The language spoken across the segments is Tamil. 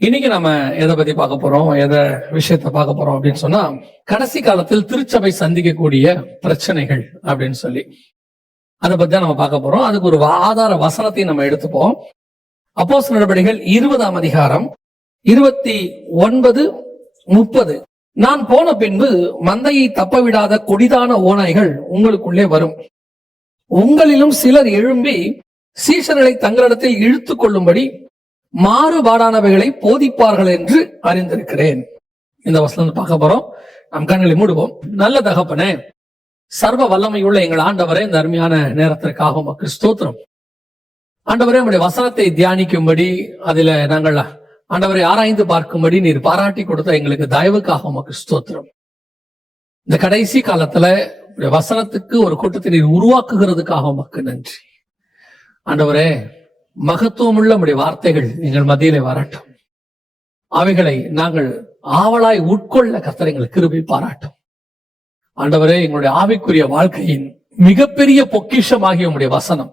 இன்னைக்கு நம்ம எதை பத்தி பார்க்க போறோம், எதை விஷயத்த பார்க்க போறோம் அப்படின்னு சொன்னா, கடைசி காலத்தில் திருச்சபை சந்திக்கக்கூடிய பிரச்சனைகள் அப்படின்னு சொல்லி அதை பத்தி தான் நம்ம பார்க்க போறோம். அதுக்கு ஒரு ஆதார வசனத்தையும் நம்ம எடுத்துப்போம். அப்போஸ்தலர் நடவடிக்கைகள் 20ஆம் அதிகாரம் 29, 30. நான் போன பின்பு மந்தையை தப்பவிடாத கொடிதான ஓநாய்கள் உங்களுக்குள்ளே வரும். உங்களிலும் சிலர் எழும்பி சீஷர்களை தங்களிடத்தில் இழுத்துக் கொள்ளும்படி மாறுபாடானவைகளை போதிப்பார்கள் என்று அறிந்திருக்கிறேன். இந்த வசனம் பார்க்க போறோம். நம் கண்களை மூடுவோம். நல்ல தகப்பனே, சர்வ வல்லமையுள்ள எங்கள் ஆண்டவரே, இந்த அருமையான நேரத்திற்காக உமக்கு ஸ்தோத்திரம். ஆண்டவரே, உங்களுடைய வசனத்தை தியானிக்கும்படி, அதில நாங்கள் ஆண்டவரை ஆராய்ந்து பார்க்கும்படி நீர் பாராட்டி கொடுத்த எங்களுக்கு தயவுக்காக உமக்கு ஸ்தோத்திரம். இந்த கடைசி காலத்துல வசனத்துக்கு ஒரு கூட்டத்தை நீர் உருவாக்குகிறதுக்காக உமக்கு நன்றி. ஆண்டவரே, மகத்துவமுள்ள நம்முடைய வார்த்தைகள் எங்கள் மத்தியிலே வரட்டும். அவைகளை நாங்கள் ஆவலாய் உட்கொள்ள கர்த்தர் எங்கள் கிருபை பாராட்டும். ஆண்டவரே, எங்களுடைய ஆவிக்குரிய வாழ்க்கையின் மிகப்பெரிய பொக்கிஷமாகிய உங்களுடைய வசனம்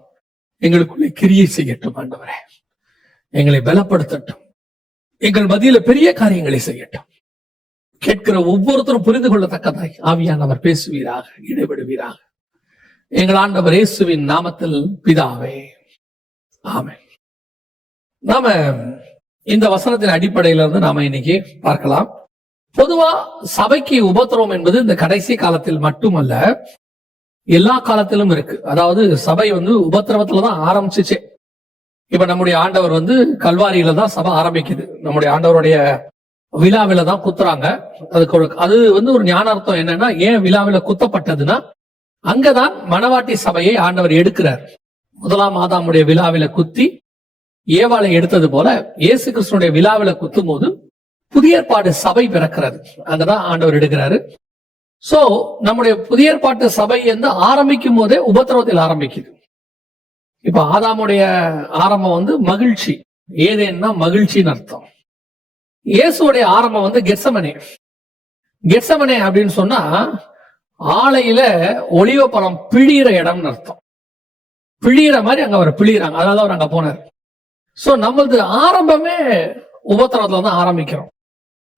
எங்களுக்குள்ளே கிரியை செய்யட்டும். ஆண்டவரே, எங்களை பலப்படுத்தட்டும். எங்கள் மத்தியில பெரிய காரியங்களை செய்யட்டும். கேட்கிற ஒவ்வொருத்தரும் புரிந்து கொள்ளத்தக்கதாய் ஆவியானவர் பேசுவீராக, இடைபடுவீராக. எங்கள் ஆண்டவர் இயேசுவின் நாமத்தில் பிதாவே, ஆமென். நாம இந்த வசனத்தின் அடிப்படையில இருந்து நாம இன்னைக்கு பார்க்கலாம். பொதுவா சபைக்கு உபத்திரவம் என்பது இந்த கடைசி காலத்தில் மட்டுமல்ல, எல்லா காலத்திலும் இருக்கு. அதாவது சபை உபத்திரவத்துலதான் ஆரம்பிச்சுச்சே. இப்ப நம்முடைய ஆண்டவர் கல்வாரியில தான் சபை ஆரம்பிக்குது. நம்முடைய ஆண்டவருடைய விழாவில தான் குத்துறாங்க. அதுக்கு அது ஒரு ஞானார்த்தம் என்னன்னா, ஏன் விழாவில குத்தப்பட்டதுன்னா, அங்கதான் மணவாட்டி சபையை ஆண்டவர் எடுக்கிறார். முதலாம் ஆதாமுடைய விழாவில குத்தி ஏவாளை எடுத்தது போல இயேசு கிறிஸ்துடைய விழாவில குத்தும் போது புதிய ஏற்பாடு சபை பிறக்கிறது. அங்கதான் ஆண்டவர் எடுக்கிறாரு. சோ நம்முடைய புதிய ஏற்பாட்டு சபை ஆரம்பிக்கும் போதே உபத்திரவத்தில் ஆரம்பிக்குது. இப்ப ஆதாமுடைய ஆரம்பம் மகிழ்ச்சி, ஏதேன்னா மகிழ்ச்சின்னு அர்த்தம். இயேசுடைய ஆரம்பம் கெத்செமனே. கெத்செமனே அப்படின்னு சொன்னா ஆலையில ஒலிவ பழம் பிழியிற இடம்னு அர்த்தம். பிழியிற மாதிரி அங்க அவர் பிழியிறாங்க, அதனால அவர் அங்க போனார். சோ நம்மளது ஆரம்பமே உபத்திரவத்துல தான் ஆரம்பிக்கிறோம்.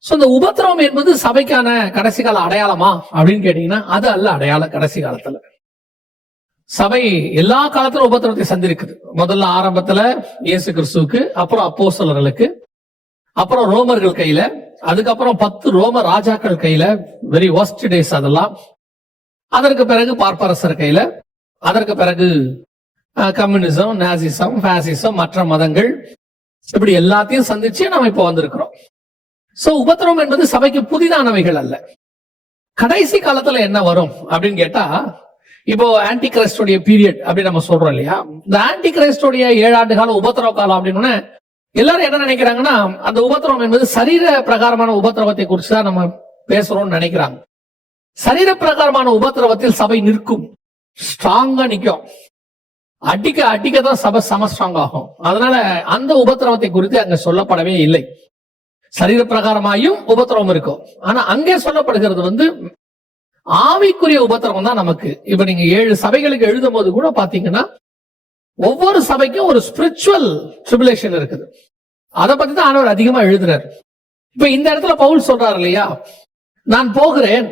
சோ இந்த உபத்திரவம் என்பது சபைக்கான கடைசி கால அடையாளமா அப்படின்னு கேட்டீங்கன்னா, அது அல்ல அடையாளம். கடைசி காலத்துல சபை எல்லா காலத்திலும் உபத்திரவத்தை சந்திருக்குது. முதல்ல ஆரம்பத்துல இயேசு கிறிஸ்துவுக்கு, அப்புறம் அப்போஸ்தலர்களுக்கு, அப்புறம் ரோமர்கள் கையில, அதுக்கப்புறம் 10 ரோம ராஜாக்கள் கையில, வெரி வொர்ஸ்ட் டேஸ் அதெல்லாம். அதற்கு பிறகு பார்ப்பரசர் கையில, அதற்கு பிறகு கம்யூனிசம், நாசிசம், பாசிசம், மற்ற மதங்கள், இப்படி எல்லாத்தையும் சந்திச்சு நம்ம இப்ப வந்திருக்கிறோம். சோ உபத்திரவம் என்பது சபைக்கு புதிதானவைகள் அல்ல. கடைசி காலத்துல என்ன வரும் அப்படின்னு கேட்டா, இப்போ ஆன்டி கிரைஸ்டோடைய பீரியட் அப்படின்னு நம்ம சொல்றோம் இல்லையா. இந்த ஆன்டி கிரைஸ்டோடைய 7 ஆண்டு கால உபத்திரவ காலம் அப்படின்னு எல்லாரும் என்ன நினைக்கிறாங்கன்னா, அந்த உபத்திரவம் என்பது சரீர பிரகாரமான உபத்திரவத்தை குறிச்சுதான் நம்ம பேசுறோம்னு நினைக்கிறாங்க. சரீர பிரகாரமான உபத்திரவத்தில் சபை நிற்கும், ஸ்ட்ராங்கா நிற்கும். அடிக்கதான் சபை சம ஸ்ட்ராங் ஆகும். அதனால அந்த உபத்திரவத்தை குறித்து அங்க சொல்லப்படவே இல்லை. சரீர பிரகாரமாயும் உபத்திரவம் இருக்கும். ஆனா அங்கே சொல்லப்படுகிறது ஆவிக்குரிய உபத்திரவம் தான் நமக்கு. இப்ப நீங்க 7 சபைகளுக்கு எழுதும் போது கூட பாத்தீங்கன்னா, ஒவ்வொரு சபைக்கும் ஒரு ஸ்பிரிச்சுவல் ட்ரிபுலேஷன் இருக்குது. அதை பத்தி தான் ஆண்டவர் அதிகமா எழுதுறாரு. இப்ப இந்த இடத்துல பவுல் சொல்றாரு இல்லையா, நான் போகிறேன்,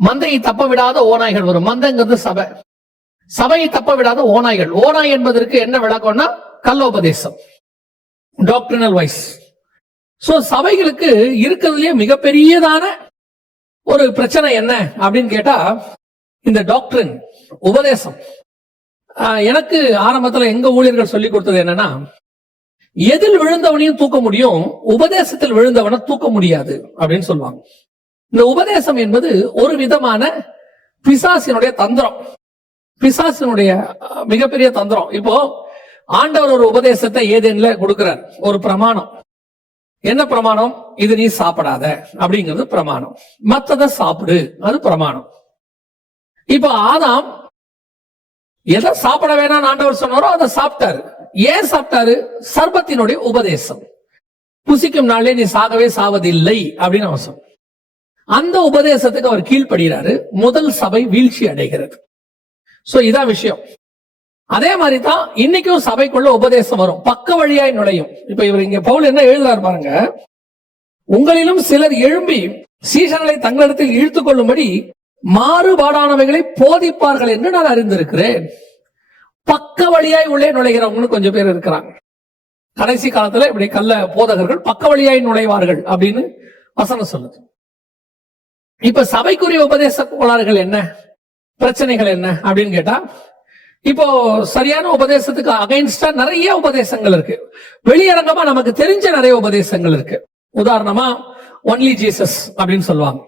மந்தையை தப்ப விடாத ஓநாய்கள் வரும். மந்தைங்கிறது சபை, சபையை தப்ப விடாத ஓநாய்கள். ஓநாய் என்பதற்கு என்ன விளக்கம்னா, கள்ளோபதேசம், டாக்ட்ரினல் வைஸ். சோ சபைகளுக்கு இருக்கிறதுலயே மிகப்பெரியதான ஒரு பிரச்சனை என்ன அப்படின்னு கேட்டா, இந்த டாக்ட்ரின், உபதேசம். எனக்கு ஆரம்பத்துல எங்க ஊழியர்கள் சொல்லி கொடுத்தது என்னன்னா, எதில் விழுந்தவனையும் தூக்க முடியும், உபதேசத்தில் விழுந்தவனை தூக்க முடியாது அப்படின்னு சொல்லுவாங்க. இந்த உபதேசம் என்பது ஒரு விதமான பிசாசினுடைய தந்திரம், பிசாசினுடைய மிகப்பெரிய தந்திரம். இப்போ ஆண்டவர் ஒரு உபதேசத்தை ஏதேன்ல கொடுக்கிறார், ஒரு பிரமாணம். என்ன பிரமாணம்? இது நீ சாப்பிடாத அப்படிங்கிறது பிரமாணம். மத்தத சாப்பிடு, அது பிரமாணம். இப்ப ஆதாம் எதை சாப்பிட வேணாம் ஆண்டவர் சொன்னாரோ அதை சாப்பிட்டாரு. ஏன் சாப்பிட்டாரு? சர்பத்தினுடைய உபதேசம். புசிக்கும் நாளே நீ சாகவே சாவதில்லை அப்படின்னு அவன் சொன்ன அந்த உபதேசத்துக்கு அவர் கீழ்ப்படுகிறாரு. முதல் சபை வீழ்ச்சி அடைகிறது. சோ இதான் விஷயம். அதே மாதிரி தான் இன்னைக்கும் சபைக்குள்ள உபதேசம் வரும், பக்க வழியாய் நுழையும். இப்ப இவர் இங்க பவுல் என்ன எழுதுறாரு பாருங்க, உங்களிலும் சிலர் எழும்பி சீஷர்களை தங்களிடத்தில் இழுத்துக் கொள்ளும்படி மாறுபாடானவைகளை போதிப்பார்கள் என்று நான் அறிந்திருக்கிறேன். பக்க வழியாய் உள்ளே நுழைகிறவங்க கொஞ்சம் பேர் இருக்கிறாங்க. கடைசி காலத்துல இப்படி கள்ள போதகர்கள் பக்க வழியாய் நுழைவார்கள் அப்படின்னு வசனம் சொல்லுது. இப்ப சபைக்குரிய உபதேச கோளாறுகள் என்ன, பிரச்சனைகள் என்ன அப்படின்னு கேட்டா, இப்போ சரியான உபதேசத்துக்கு அகைன்ஸ்டா நிறைய உபதேசங்கள் இருக்கு. வெளியரங்கமா நமக்கு தெரிஞ்ச நிறைய உபதேசங்கள் இருக்கு. உதாரணமா ஒன்லி ஜீசஸ் அப்படின்னு சொல்லுவாங்க,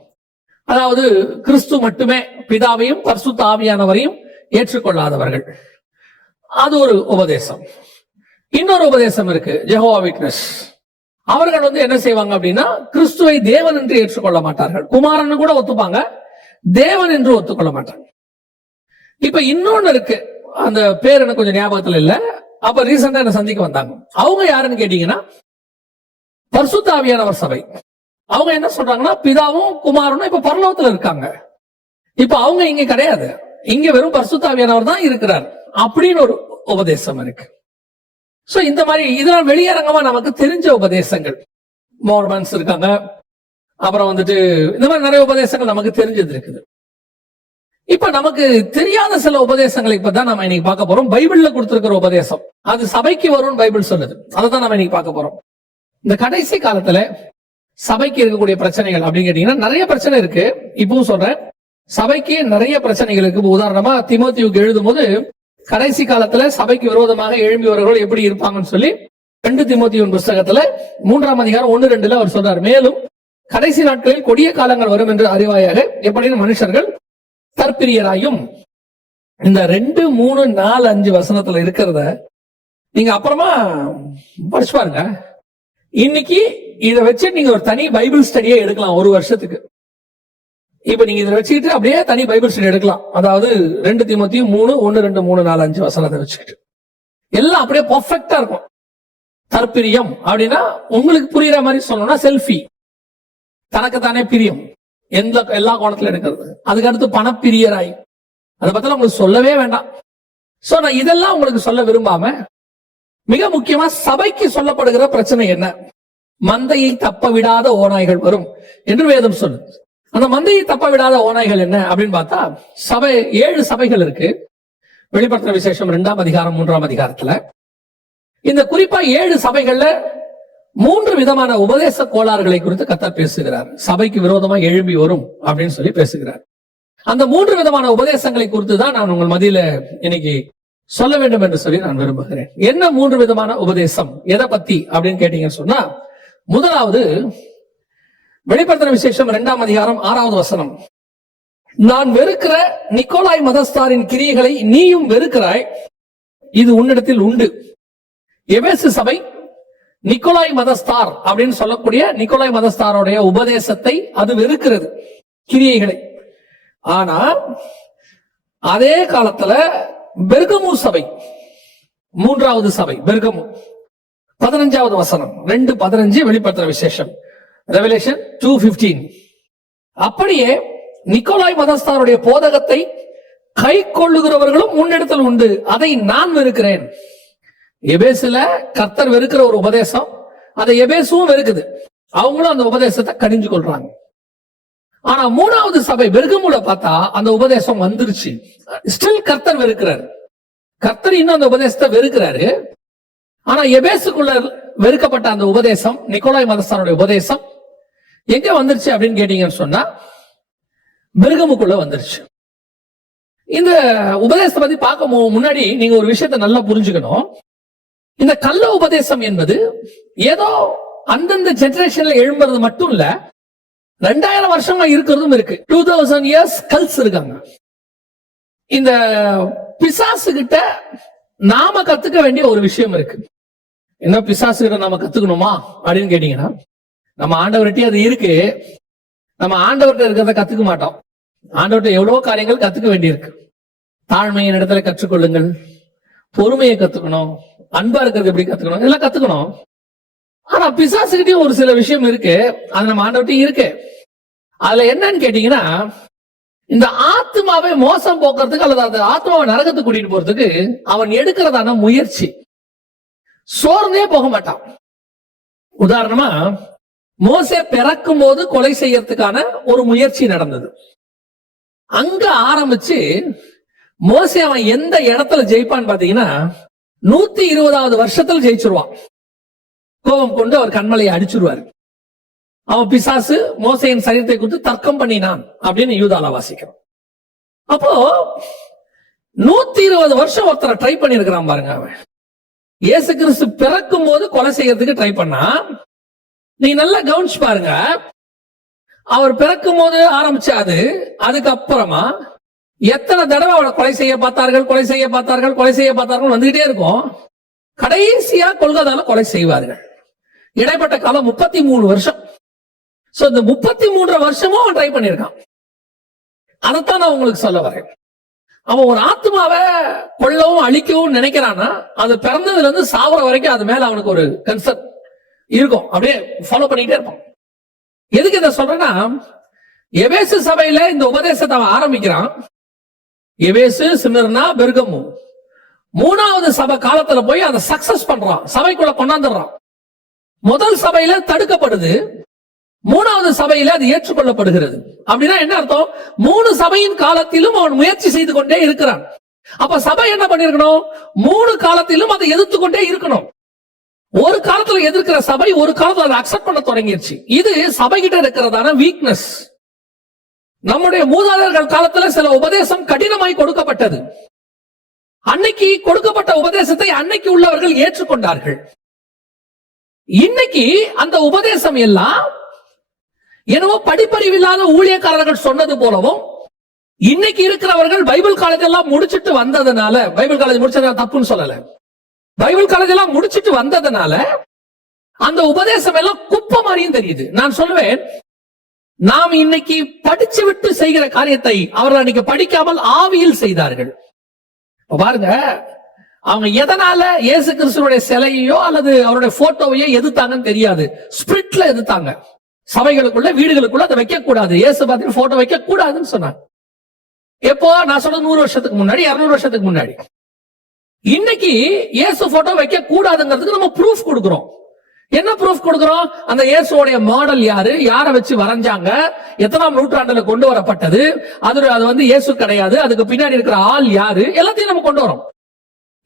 அதாவது கிறிஸ்து மட்டுமே பிதாவையும் பரிசுத்த ஆவியானவரையும் ஏற்றுக்கொள்ளாதவர்கள், அது ஒரு உபதேசம். இன்னொரு உபதேசம் இருக்கு, ஜெகோவா விட்னஸ். அவர்கள் என்ன செய்வாங்க அப்படின்னா, கிறிஸ்துவை தேவன் என்று ஏற்றுக்கொள்ள மாட்டார்கள், குமாரன் கூட ஒத்துப்பாங்க, தேவன் என்று ஒத்துக்கொள்ள மாட்டாங்க. இப்ப இன்னொன்னு இருக்கு, அந்த பேர் எனக்கு கொஞ்சம் ஞாபகத்துல இல்ல, அப்ப ரீசெண்டா என்ன சந்திக்க வந்தாங்க. அவங்க யாருன்னு கேட்டீங்கன்னா பரிசுத்த ஆவியானவர் சபை. அவங்க என்ன சொல்றாங்கன்னா, பிதாவும் குமாரனும் இப்ப பரலோகத்துல இருக்காங்க, இப்ப அவங்க இங்க கிடையாது, இங்க வெறும் பரிசுத்த ஆவியானவர் தான் இருக்கிறார் அப்படின்னு ஒரு உபதேசம் இருக்கு. சோ இந்த மாதிரி இதெல்லாம் வெளியரங்கமா நமக்கு தெரிஞ்ச உபதேசங்கள். மோர்மன்ஸ் இருக்காங்க, அப்புறம் இந்த மாதிரி நிறைய உபதேசங்கள் நமக்கு தெரிஞ்சது இருக்குது. இப்ப நமக்கு தெரியாத சில உபதேசங்களை இப்பதான் நம்ம இன்னைக்கு பார்க்க போறோம். பைபிள்ல கொடுத்திருக்கிற உபதேசம் அது சபைக்கு வரும்னு பைபிள் சொல்லுது, அதை தான் நம்ம இன்னைக்கு பார்க்க போறோம். இந்த கடைசி காலத்துல சபைக்கு இருக்கக்கூடிய பிரச்சனைகள் அப்படின்னு கேட்டீங்கன்னா நிறைய பிரச்சனை இருக்கு. இப்பவும் சொல்றேன், சபைக்கு நிறைய பிரச்சனைகள் இருக்கு. உதாரணமா தீமோத்தேயுவுக்கு எழுதும் போது கடைசி காலத்துல சபைக்கு விரோதமாக எழும்பியவர்கள் எப்படி இருப்பாங்கன்னு சொல்லி 2 தீமோத்தேயுவின் புஸ்தகத்துல 3ஆம் அதிகாரம் 1-2 அவர் சொல்றார். மேலும் கடைசி நாட்களில் கொடிய காலங்கள் வரும் என்று அறிவாயாக எப்படின்னு மனுஷர்கள் தற்பிரியராயும். இந்த 2, 3, 4, 5 வசனத்துல இருக்கிறத நீங்க அப்புறமா படிச்சு பாருங்க. இன்னைக்கு இதை வச்சு நீங்க ஒரு தனி பைபிள் ஸ்டடியே எடுக்கலாம் ஒரு வருஷத்துக்கு. இப்ப நீங்க இதை வச்சுக்கிட்டு அப்படியே தனி பைபிள் ஸ்டடி எடுக்கலாம். அதாவது 2 தீமோத்தேயு 3, 1, 2, 3, 4, 5 வசனத்தை வச்சுக்கிட்டு எல்லாம் அப்படியே பர்ஃபெக்டா இருக்கும். தற்பிரியம் அப்படின்னா உங்களுக்கு புரியுற மாதிரி சொல்லணும்னா செல்ஃபி, தனக்குத்தானே பிரியம், எல்லா கோணத்துல எடுக்கிறது. அதுக்கு அடுத்து பணப்பிரியராய், அதை பத்தி உங்களுக்கு சொல்லவே வேண்டாம். சோ நான் இதெல்லாம் உங்களுக்கு சொல்ல விரும்பாம, மிக முக்கியமா சபைக்கு சொல்லப்படுகிற பிரச்சனை என்ன, மந்தையை தப்ப விடாத ஓநாய்கள் வரும் என்று வேதம் சொல்லுது. அந்த மந்தையை தப்ப விடாத ஓநாய்கள் என்ன அப்படின்னு பார்த்தா, 7 சபைகள் இருக்கு வெளிப்படுத்தின விசேஷம் 2ஆம் அதிகாரம் 3ஆம் அதிகாரத்துல. இந்த குறிப்பா 7 சபைகள்ல 3 விதமான உபதேச கோளாறுகளை குறித்து கர்த்தர் பேசுகிறார். சபைக்கு விரோதமா எழும்பி வரும் அப்படின்னு சொல்லி பேசுகிறார். அந்த 3 விதமான உபதேசங்களை குறித்து தான் நான் உங்கள் மத்தியில இன்னைக்கு சொல்ல வேண்டும் என்று சொல்லி நான் விரும்புகிறேன். என்ன 3 விதமான உபதேசம், எதை பத்தி அப்படின்னு கேட்டீங்கன்னு சொன்னா, முதலாவது வெளிப்படுத்தின விசேஷம் 2ஆம் அதிகாரம் 6வது வசனம். நான் வெறுக்கிற நிக்கோலாய் மதஸ்தாரின் கிரியைகளை நீயும் வெறுக்கிறாய், இது உன்னிடத்தில் உண்டு. எபேசு சபை நிக்கோலாய் மதஸ்தார் அப்படின்னு சொல்லக்கூடிய நிக்கோலாய் மதஸ்தாரோடைய உபதேசத்தை அது வெறுக்கிறது, கிரியைகளை. ஆனா அதே காலத்துல பெர்கமு சபை, 3வது சபை பெர்கமு, 15வது வசனம் 2:15 வெளிப்படுத்தின விசேஷம் ரெவலேஷன் 2:15. அப்படியே நிக்கோலாய் மதஸ்தாருடைய போதகத்தை கை கொள்ளுகிறவர்களும் முன்னெடுத்தல் உண்டு, அதை நான் வெறுக்கிறேன். எபேசுல கர்த்தர் வெறுக்கிற ஒரு உபதேசம், அதை எபேசுவும் வெறுக்குது, அவங்களும் அந்த உபதேசத்தை கடிஞ்சு கொள்றாங்க. ஆனா 3வது சபை பெர்கமுல பார்த்தா அந்த உபதேசம் வந்துருச்சு, ஸ்டில் கர்த்தர் வெறுக்கிறார். கர்த்தர் இன்னும் அந்த உபதேசத்தை வெறுக்கிறாரு. ஆனா எபேசுக்குள்ள வெறுக்கப்பட்ட அந்த உபதேசம், நிக்கோலாய் மதஸ்தானுடைய உபதேசம் எங்க வந்துருச்சு அப்படின்னு கேட்டீங்கன்னு சொன்னா பெர்கமுக்குள்ள வந்துருச்சு. இந்த உபதேசத்தை பத்தி பார்க்க முன்னாடி நீங்க ஒரு விஷயத்தை நல்லா புரிஞ்சுக்கணும். இந்த கள்ள உபதேசம் என்பது ஏதோ அந்தந்த ஜெனரேஷன்ல எழும்புறது மட்டும் இல்ல, 2000 வருஷமா இருக்கிறதும் இருக்கு. 2000 இயர்ஸ் கல்ஸ் இருக்காங்க. இந்த பிசாசு கிட்ட நாம கத்துக்க வேண்டிய ஒரு விஷயம் இருக்கு. என்ன பிசாசு கிட்ட நாம கத்துக்கணுமா அப்படின்னு கேட்டீங்கன்னா, நம்ம ஆண்டவர்கிட்டயே அது இருக்கு. நம்ம ஆண்டவர்கிட்ட இருக்கிறத கத்துக்க மாட்டோம். ஆண்டவர்கிட்ட எவ்வளவோ காரியங்கள் கத்துக்க வேண்டியிருக்கு. தாழ்மையின் இடத்துல கற்றுக்கொள்ளுங்கள், பொறுமையை கத்துக்கணும், அன்பா இருக்கிறது எப்படி கத்துக்கணும், இதெல்லாம் கத்துக்கணும். ஆனா பிசாசுகிட்டயும் ஒரு சில விஷயம் இருக்கு, அது நம்ம ஆண்டவர்கிட்டயும் இருக்கு. அதுல என்னன்னு கேட்டீங்கன்னா, இந்த ஆத்மாவை மோசம் போக்குறதுக்கு அல்லது அந்த ஆத்மாவை நரகத்துக்கு கூட்டிட்டு போறதுக்கு அவன் எடுக்கிறதான முயற்சி சோர்ந்தே போக மாட்டான். உதாரணமா, மோசே பிறக்கும் போது கொலை செய்யறதுக்கான ஒரு முயற்சி நடந்தது. அங்க ஆரம்பிச்சு மோசே அவன் எந்த இடத்துல ஜெயிப்பான்னு பாத்தீங்கன்னா 120வது வருஷத்துல ஜெயிச்சிருவான். கோபம் கொண்டு அவர் கண்மலையை அடிச்சிருவாரு. அவன் பிசாசு மோசையின் சரீரத்தை குறித்து தர்க்கம் பண்ணினான் அப்படின்னு யூதால வாசிக்கிறோம். அப்போ 120 வருஷம் ஒருத்தரை ட்ரை பண்ணிருக்கிறான் பாருங்க. அவன் இயேசு கிறிஸ்து பிறக்கும் போது கொலை செய்யறதுக்கு ட்ரை பண்ணா. நீங்க நல்லா கவனிச்சு பாருங்க, அவர் பிறக்கும் போது ஆரம்பிச்சாது. அதுக்கப்புறமா எத்தனை தடவை அவரை கொலை செய்ய பார்த்தார்கள், கொலை செய்ய பார்த்தார்கள், கொலை செய்ய பார்த்தார்கள் வந்துகிட்டே இருக்கும். கடைசியா கொல்கத்தால கொலை செய்வார்கள். இடைப்பட்ட காலம் 33 வருஷம். இந்த 33 வருஷமும் அவன் ட்ரை பண்ணிருக்கான். அதைத்தான் நான் உங்களுக்கு சொல்ல வரேன். அவன் ஒரு ஆத்மாவை கொல்லவும் அழிக்கவும் நினைக்கிறான்னா அது பிறந்ததுல இருந்து சாவர வரைக்கும் அது மேல அவனுக்கு ஒரு கன்சர்ன் இருக்கும். அப்படியே ஃபாலோ பண்ணிட்டே இருப்பான். எதுக்கு இதை சொல்றேன்னா, எபேசு சபையில இந்த உபதேசத்தை அவன் ஆரம்பிக்கிறான். எபேசு, சிமிர்னா, பெர்கமு 3வது சபை காலத்துல போய் அதை சக்சஸ் பண்றான், சபைக்குள்ள கொண்டாந்துடுறான். முதல் சபையில தடுக்கப்படுது, 3வது சபையில அது ஏற்றுக்கொள்ளப்படுகிறது. அப்படின்னா என்ன அர்த்தம்? 3 சபையின் காலத்திலும் அவன் முயற்சி செய்து கொண்டே இருக்கிறான். அப்ப சபை என்ன பண்ணிருக்கணும்? 3 காலத்திலும் அதை எதிர்த்து கொண்டே இருக்கணும். ஒரு காலத்துல எதிர்க்கிற சபை ஒரு காலத்துல அதை அக்செப்ட் பண்ண தொடங்கிடுச்சு. இது சபை கிட்ட இருக்கிறதான வீக்னஸ். நம்முடைய மூதாதையர்கள் காலத்துல சில உபதேசம் கடினமாய் கொடுக்கப்பட்டது. அன்னைக்கு கொடுக்கப்பட்ட உபதேசத்தை அன்னைக்கு உள்ளவர்கள் ஏற்றுக்கொண்டார்கள். இன்னைக்கு அந்த உபதேசம் எல்லாம் என்னவோ படிப்பறிவில்லாத ஊழியக்காரர்கள் சொன்னது போலவும், இன்னைக்கு இருக்கிறவர்கள் பைபிள் காலேஜ் எல்லாம் முடிச்சிட்டு வந்ததுனால, பைபிள் காலேஜ் முடிச்சது தப்புன்னு சொல்லல, பைபிள் காலேஜ் எல்லாம் முடிச்சிட்டு வந்ததுனால அந்த உபதேசம் எல்லாம் குப்பை மாதிரியும் தெரியுது. நான் சொல்லுவேன், நாம் இன்னைக்கு படிச்சு விட்டு செய்கிற காரியத்தை அவர்கள் அன்னைக்கு படிக்காமல் ஆவியில் செய்தார்கள். பாருங்க, அவங்க எதனால இயேசு கிறிஸ்துவோட சிலையோ அல்லது அவருடைய போட்டோவையோ எதிர்த்தாங்கன்னு தெரியாது. ஸ்பிரிட்ல எதிர்த்தாங்க. சபைகளுக்குள்ள, வீடுகளுக்குள்ள அதை வைக்க கூடாது, இயேசு பார்த்து போட்டோ வைக்க கூடாதுன்னு சொன்னாங்க. எப்போ? நான் சொல்றது 100 வருஷத்துக்கு முன்னாடி, 200 வருஷத்துக்கு முன்னாடி. இன்னைக்கு இயேசு போட்டோ வைக்க கூடாதுங்கிறதுக்கு நம்ம ப்ரூஃப் கொடுக்கிறோம். என்ன ப்ரூஃப் கொடுக்கிறோம்? அந்த இயேசுவோடைய மாடல் யாரு, யாரை வச்சு வரைஞ்சாங்க, எத்தனாம் நூற்றாண்டுல கொண்டு வரப்பட்டது, அது இயேசு கிடையாது, அதுக்கு பின்னாடி இருக்கிற ஆள் யாரு, எல்லாத்தையும் நம்ம கொண்டு வரோம்.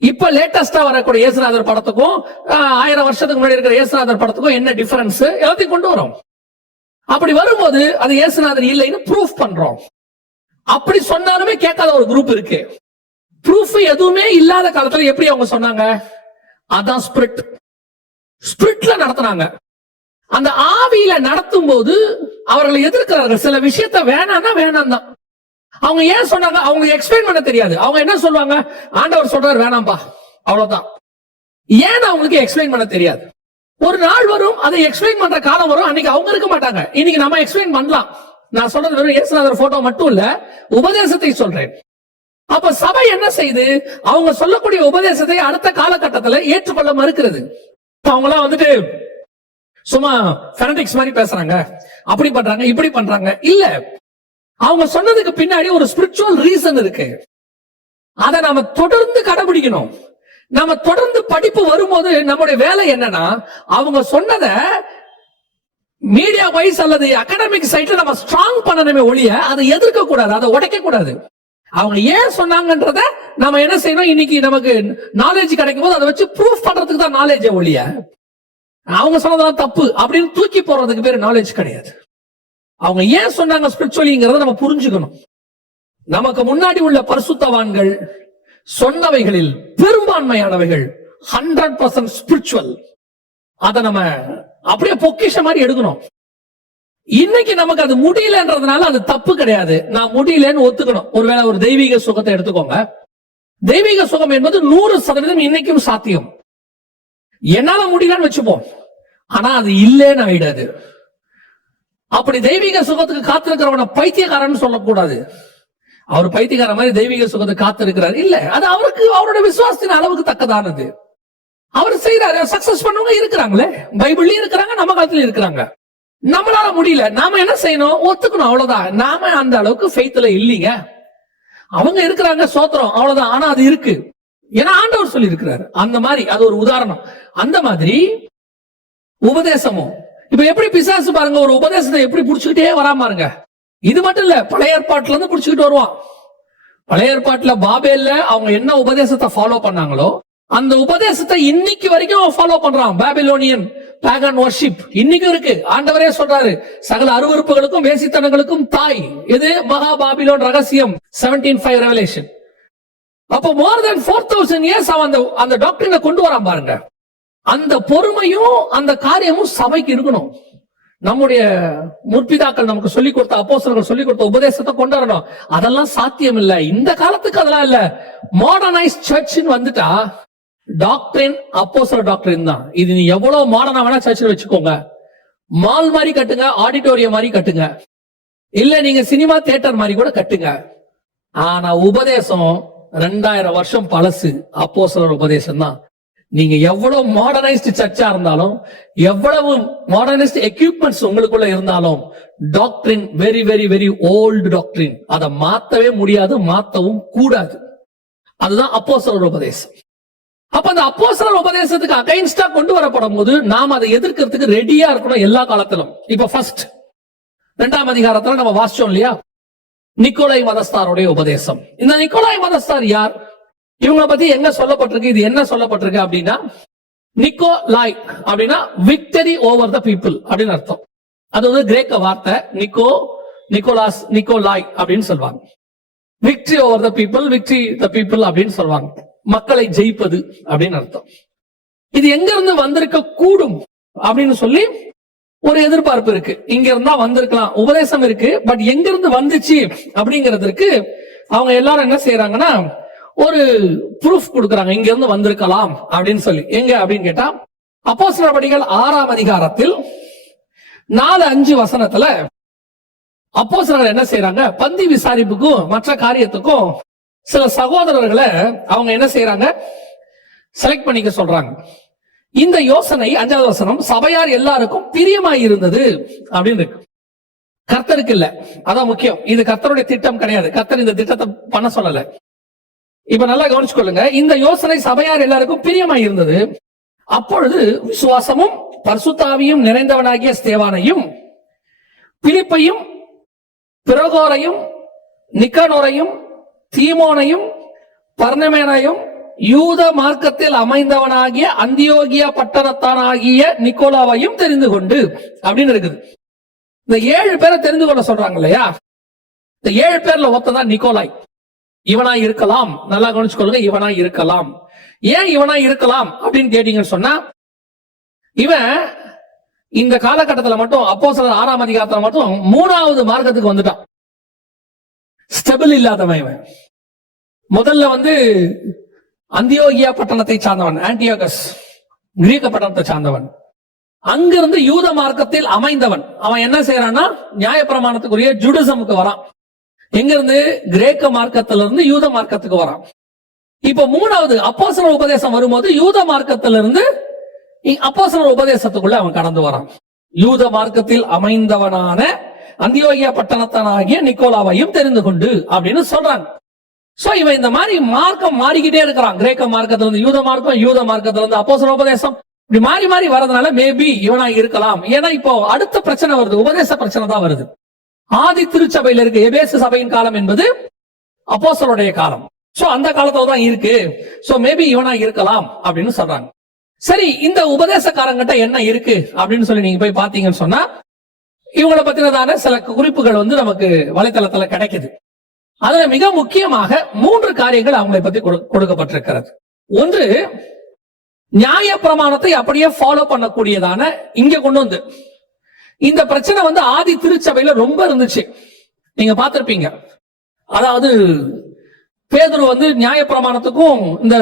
இப்ப லேட்டஸ்டா வரக்கூடிய இயேசுநாதர் படத்துக்கும் 1000 வருஷத்துக்கு முன்னாடி இருக்கிற இயேசுநாதர் படத்துக்கும் என்ன டிஃபரன்ஸ், எல்லாத்தையும் கொண்டு வரோம். அப்படி வரும்போது அது இயேசுநாதர் இல்லைன்னு ப்ரூஃப் பண்றோம். அப்படி சொன்னாலுமே கேட்காத ஒரு குரூப் இருக்கு. ப்ரூஃப் எதுவுமே இல்லாத காலத்துல எப்படி அவங்க சொன்னாங்க? அதான் ஸ்பிரிட். ஸ்பிரிட்ல நடத்தினாங்க. அந்த ஆவியில நடத்தும் போது அவர்களை எதிர்க்கிறார்கள். சில விஷயத்த வேணாம்னா வேணாம் தான். அவங்க ஏன் சொன்னாங்க? அவங்க எக்ஸ்பிளைன் பண்ண தெரியாது. அவங்க என்ன சொல்லுவாங்க? ஆண்டவர் சொல்றாரு வேணாம்பா, அவ்வளவுதான். ஏன் அவங்களுக்கு எக்ஸ்பிளைன் பண்ண தெரியாது. ஒரு நாள் வரும், அதை எக்ஸ்பிளைன் பண்ற காலம் வரும். அன்னைக்கு அவங்க இருக்க மாட்டாங்க. இன்னைக்கு நம்ம எக்ஸ்பிளைன் பண்ணலாம். நான் சொல்றது வெறும் இயேசுநாதர் போட்டோ மட்டும் இல்ல, உபதேசத்தை சொல்றேன். அப்ப சபை என்ன செய்து? அவங்க சொல்லக்கூடிய உபதேசத்தை அடுத்த காலகட்டத்தில் ஏற்றுக்கொள்ள மறுக்கிறது. அவங்க எல்லாம் சும்மா ஃபெனடிக்ஸ் மாதிரி பேசுறாங்க, அப்படி பண்றாங்க, இப்படி பண்றாங்க. இல்ல, அவங்க சொன்னதுக்கு பின்னாடி ஒரு ஸ்பிரிச்சுவல் ரீசன் இருக்கு. அதை நாம தொடர்ந்து கடைபிடிக்கணும். நம்ம தொடர்ந்து படிப்பு வரும்போது நம்முடைய வேலை என்னன்னா, அவங்க சொன்னதை மீடியா வைஸ் அல்லது அகாடமிக் சைட்ல நம்ம ஸ்ட்ராங் பண்ணணுமே ஒழிய அதை எதிர்க்க கூடாது, அதை உடைக்க கூடாது. அவங்க ஏன் சொன்னாங்கன்றத நம்ம என்ன செய்யணும்? இன்னைக்கு நமக்கு நாலேஜ் கிடைக்கும் போது அதை வச்சு ப்ரூஃப் பண்றதுக்கு தான் நாலேஜ் ஒழிய அவங்க சொன்னதெல்லாம் தப்பு அப்படின்னு தூக்கி போறதுக்கு பேரு நாலேஜ் கிடையாது. அவங்க ஏன் சொன்னாங்க ஸ்பிரிச்சுவலிங்கிறத நம்ம புரிஞ்சுக்கணும். நமக்கு முன்னாடி உள்ள பரிசுத்தவான்கள் சொன்னவைகளில் பெரும்பான்மையானவைகள் 100% ஸ்பிரிச்சுவல். அதை நம்ம அப்படியே பொக்கிஷ மாதிரி எடுக்கணும். இன்னைக்கு நமக்கு அது முடியலன்றதுனால அது தப்பு கிடையாது. நான் முடியலன்னு ஒத்துக்கணும். ஒருவேளை ஒரு தெய்வீக சுகத்தை எடுத்துக்கோங்க. தெய்வீக சுகம் என்பது 100% இன்னைக்கும் சாத்தியம். என்னால முடியலன்னு வச்சுப்போம், ஆனா அது இல்லேன்னு ஆயிடாது. அப்படி தெய்வீக சுகத்துக்கு காத்திருக்கிறவன பைத்தியக்காரன் சொல்லக்கூடாது. அவர் பைத்தியக்கார மாதிரி தெய்வீக சுகத்தை காத்திருக்கிறார் இல்ல, அது அவருக்கு அவருடைய விசுவாசத்தின் அளவுக்கு தக்கதானது. அவர் செய்யறாரு. சக்சஸ் பண்ணவங்க இருக்கிறாங்களே, பைபிள்லயும் இருக்கிறாங்க, நம்ம காலத்துல இருக்கிறாங்க. நம்மளால முடியல, நாம என்ன செய்யணும்? ஒத்துக்கணும், அவ்வளவுதான். நாம அந்த அளவுக்கு ஃபெய்த்ல இல்லீங்க. அவங்க இருக்கிறாங்க, சோத்திரம், அவ்வளவுதான். ஆனா அது இருக்கு, ஏன்னா ஆண்டவர் சொல்லி இருக்கிறாரு. அந்த மாதிரி அது ஒரு உதாரணம். அந்த மாதிரி உபதேசமும் இப்ப எப்படி பிசாசு பாருங்க, ஒரு உபதேசத்தை எப்படி புடிச்சுக்கிட்டே வராம பாருங்க. இது மட்டும் இல்ல, பழைய ஏற்பாட்டுல இருந்து புடிச்சுக்கிட்டு வருவான். பழைய ஏற்பாட்டுல பாபேல்ல அவங்க என்ன உபதேசத்தை ஃபாலோ பண்ணாங்களோ அந்த உபதேசத்தை இன்னைக்கு வரைக்கும் ஃபாலோ பண்றான். பாபிலோனியன் பாகன் வர்ஷிப் இன்னைக்கும் இருக்கு. ஆண்டவரே சொல்றாரு, சகல அருவருப்புகளுக்கும் வேசித்தனங்களுக்கும் தாய் எது? மகா பாபிலோன் ரகசியம் 17:5 ரெவலேஷன். அப்போ மோர் தென் 4000 இயர்ஸ் அவன் அந்த டாக்டரினை கொண்டு வரான் பாருங்க. அந்த பொறுமையும் அந்த காரியமும் சபைக்கு இருக்கணும். நம்முடைய முற்பிதாக்கள் நமக்கு சொல்லிக் கொடுத்த, அப்போஸ்தலர்கள் சொல்லிக் கொடுத்த உபதேசத்தை கொண்டு வரணும். அதெல்லாம் சாத்தியம் இல்ல இந்த காலத்துக்கு, அதெல்லாம் இல்ல. மாடர்னைஸ் சர்ச்னு வந்துட்டா டாக்டரின் அப்போஸ்தலர் டாக்டரின் தான். இது நீ எவ்வளவு மாடர்னா வேணா சர்ச்சில் வச்சுக்கோங்க. மால் மாதிரி கட்டுங்க, ஆடிட்டோரியம் மாதிரி கட்டுங்க, இல்ல நீங்க சினிமா தியேட்டர் மாதிரி கூட கட்டுங்க. ஆனா உபதேசம் 2000 வருஷம் பழசு. அப்போஸ்தலர் உபதேசம் தான். நீங்க எவ்வளவு மாடர்னைஸ்ட் சர்ச்சா இருந்தாலும், எவ்வளவு மாடர்னைஸ்ட் எக்யூப்மெண்ட்ஸ் உங்களுக்குள்ள இருந்தாலும், டாக்டரின் வெரி வெரி வெரி ஓல்டு டாக்டரின். அதை மாத்தவே முடியாது, மாத்தவும் கூடாது. அதுதான் அப்போஸ்தலர் உபதேசம். அப்ப அந்த அப்போஸ்தலர் உபதேசத்துக்கு அகைன்ஸ்டா கொண்டு வரப்படும் போது நாம் அதை எதிர்க்கிறதுக்கு ரெடியா இருக்கணும் எல்லா காலத்திலும். இப்ப ஃபர்ஸ்ட் 2ஆம் அதிகாரத்துல நம்ம வாசிச்சோம் இல்லையா, நிக்கோலாய் மதஸ்தாருடைய உபதேசம். இந்த நிக்கோலாய் மதஸ்தார் யார்? இவங்களை பத்தி என்ன சொல்லப்பட்டிருக்கு? இது என்ன சொல்லப்பட்டிருக்கு அப்படின்னா, நிக்கோலாய் அப்படின்னா விக்டரி ஓவர் த பீப்புள் அப்படின்னு அர்த்தம். அது வந்து கிரேக்க வார்த்தை. நிக்கோலாஸ், நிக்கோலாய் அப்படின்னு சொல்லுவாங்க. Victory over the people, victory the people அப்படின்னு சொல்லுவாங்க. மக்களை ஜெயிப்பது அப்படின்னு அர்த்தம். இது எங்க இருந்து வந்திருக்க கூடும் அப்படின்னு சொல்லி ஒரு எதிர்பார்ப்பு இருக்கு. இங்க இருந்தா வந்திருக்கலாம், உபதேசம் இருக்கு, பட் எங்க இருந்து வந்துச்சு அப்படிங்கிறதுக்கு அவங்க எல்லாரும் என்ன செய்யறாங்கன்னா ஒரு ப்ரூஃப் கொடுக்கறாங்க, இங்க இருந்து வந்திருக்கலாம் அப்படின்னு சொல்லி. எங்க அப்படின்னு கேட்டா, அப்போஸ்தலர் நடபடிகள் 6ஆம் அதிகாரத்தில் 4-5 வசனத்துல அப்போஸ்தலர்கள் என்ன செய்யறாங்க, பந்தி விசாரிப்புக்கும் மற்ற காரியத்துக்கும் சில சகோதரர்களை அவங்க என்ன செய்யறாங்க, செலக்ட் பண்ணிக்க சொல்றாங்க. இந்த யோசனை 5வது வசனம், சபையார் எல்லாருக்கும் பிரியமாய் இருந்தது அப்படின்னு இருக்கு. கர்த்தருக்கு இல்ல, அதான் முக்கியம். இது கர்த்தருடைய திட்டம் கிடையாது. கர்த்தர் இந்த திட்டத்தை பண்ண சொல்லல. இப்ப நல்லா கவனிச்சுக்கொள்ளுங்க. இந்த யோசனை சபையார் எல்லாருக்கும் பிரியமாய் இருந்தது. அப்பொழுது விசுவாசமும் பரிசுத்தாவியும் நிறைந்தவனாகிய ஸ்தேவானையும், பிலிப்பையும், பிரகோரையும், நிக்கனோரையும், தீமோனையும், பர்னமேனையும், யூத மார்க்கத்தில் அமைந்தவனாகிய அந்தியோகியா பட்டணத்தானாகிய நிக்கோலாவையும் தெரிந்து கொண்டு அப்படின்னு இருக்குது. இந்த 7 பேரை தெரிந்து கொள்ள சொல்றாங்க இல்லையா, இந்த 7 பேர்ல ஒருத்தன் நிக்கோலாய். இவனா இருக்கலாம். நல்லா கவனிச்சுக்கொள்ளுங்க, இவனா இருக்கலாம். ஏன் இவனா இருக்கலாம் அப்படின்னு கேட்டீங்கன்னு சொன்னா, இவன் இந்த காலகட்டத்துல மட்டும் அப்போஸ்தலர் 6ஆம் அதிகாரத்துல மட்டும் 3வது மார்க்கத்துக்கு வந்துட்டான். ஸ்டெபிள் இல்லாதவன் இவன். முதல்ல வந்து அந்தியோகியா பட்டணத்தை சார்ந்தவன், ஆன்டியோகஸ் கிரீக்க பட்டணத்தை சார்ந்தவன். அங்கிருந்து யூத மார்க்கத்தில் அமைந்தவன். அவன் என்ன செய்யறான்னா, நியாயப்பிரமாணத்துக்குரிய ஜூடிசமுக்கு வரான். எங்க இருந்து? கிரேக்க மார்க்கத்தில இருந்து யூத மார்க்கத்துக்கு வரான். இப்ப 3வது அப்போஸ்தலர் உபதேசம் வரும்போது யூத மார்க்கத்திலிருந்து அப்போஸ்தலர் உபதேசத்துக்குள்ள அவன் கடந்து வரான். யூத மார்க்கத்தில் அமைந்தவனான அந்தியோகியா பட்டணத்தானாகிய நிக்கோலாவையும் தெரிந்து கொண்டு அப்படின்னு சொல்றாங்க. சோ இவன் இந்த மாதிரி மார்க்கம் மாறிக்கிட்டே இருக்கிறான். கிரேக்க மார்க்கத்துல இருந்து யூத மார்க்கம், யூத மார்க்கத்துல இருந்து அப்போஸ்தலர் உபதேசம், இப்படி மாறி மாறி வரதுனால மேபி இவனா இருக்கலாம். ஏன்னா இப்போ அடுத்த பிரச்சனை வருது, உபதேச பிரச்சனை தான் வருது. ஆதி திருச்சபையில இருக்கு எபேசு சபையின் காலம் என்பது அப்போஸ்தலருடைய காலம். சோ அந்த காலத்துல தான் இருக்கு. சோ மேபி இவனா இருக்கலாம் அப்படின்னு சொல்றாங்க. சரி, இந்த உபதேசக்காரங்கிட்ட என்ன இருக்கு அப்படின்னு சொல்லி நீங்க போய் பாத்தீங்கன்னு சொன்னா, இவங்களை பத்தினதான சில குறிப்புகள் வந்து நமக்கு வலைத்தளத்துல கிடைக்குது. அதுல மிக முக்கியமாக 3 காரியங்கள் அவங்களை பத்தி கொடுக்கப்பட்டிருக்கிறது. ஒன்று, நியாய பிரமாணத்தை அப்படியே ஃபாலோ பண்ணக்கூடியதான இங்க கொண்டு வந்து, இந்த பிரச்சனை வந்து ஆதி திருச்சபையில ரொம்ப இருந்துச்சு, நீங்க பார்த்திருப்பீங்க. அதாவது பேதுரு வந்து நியாய பிரமாணத்துக்கும் இந்த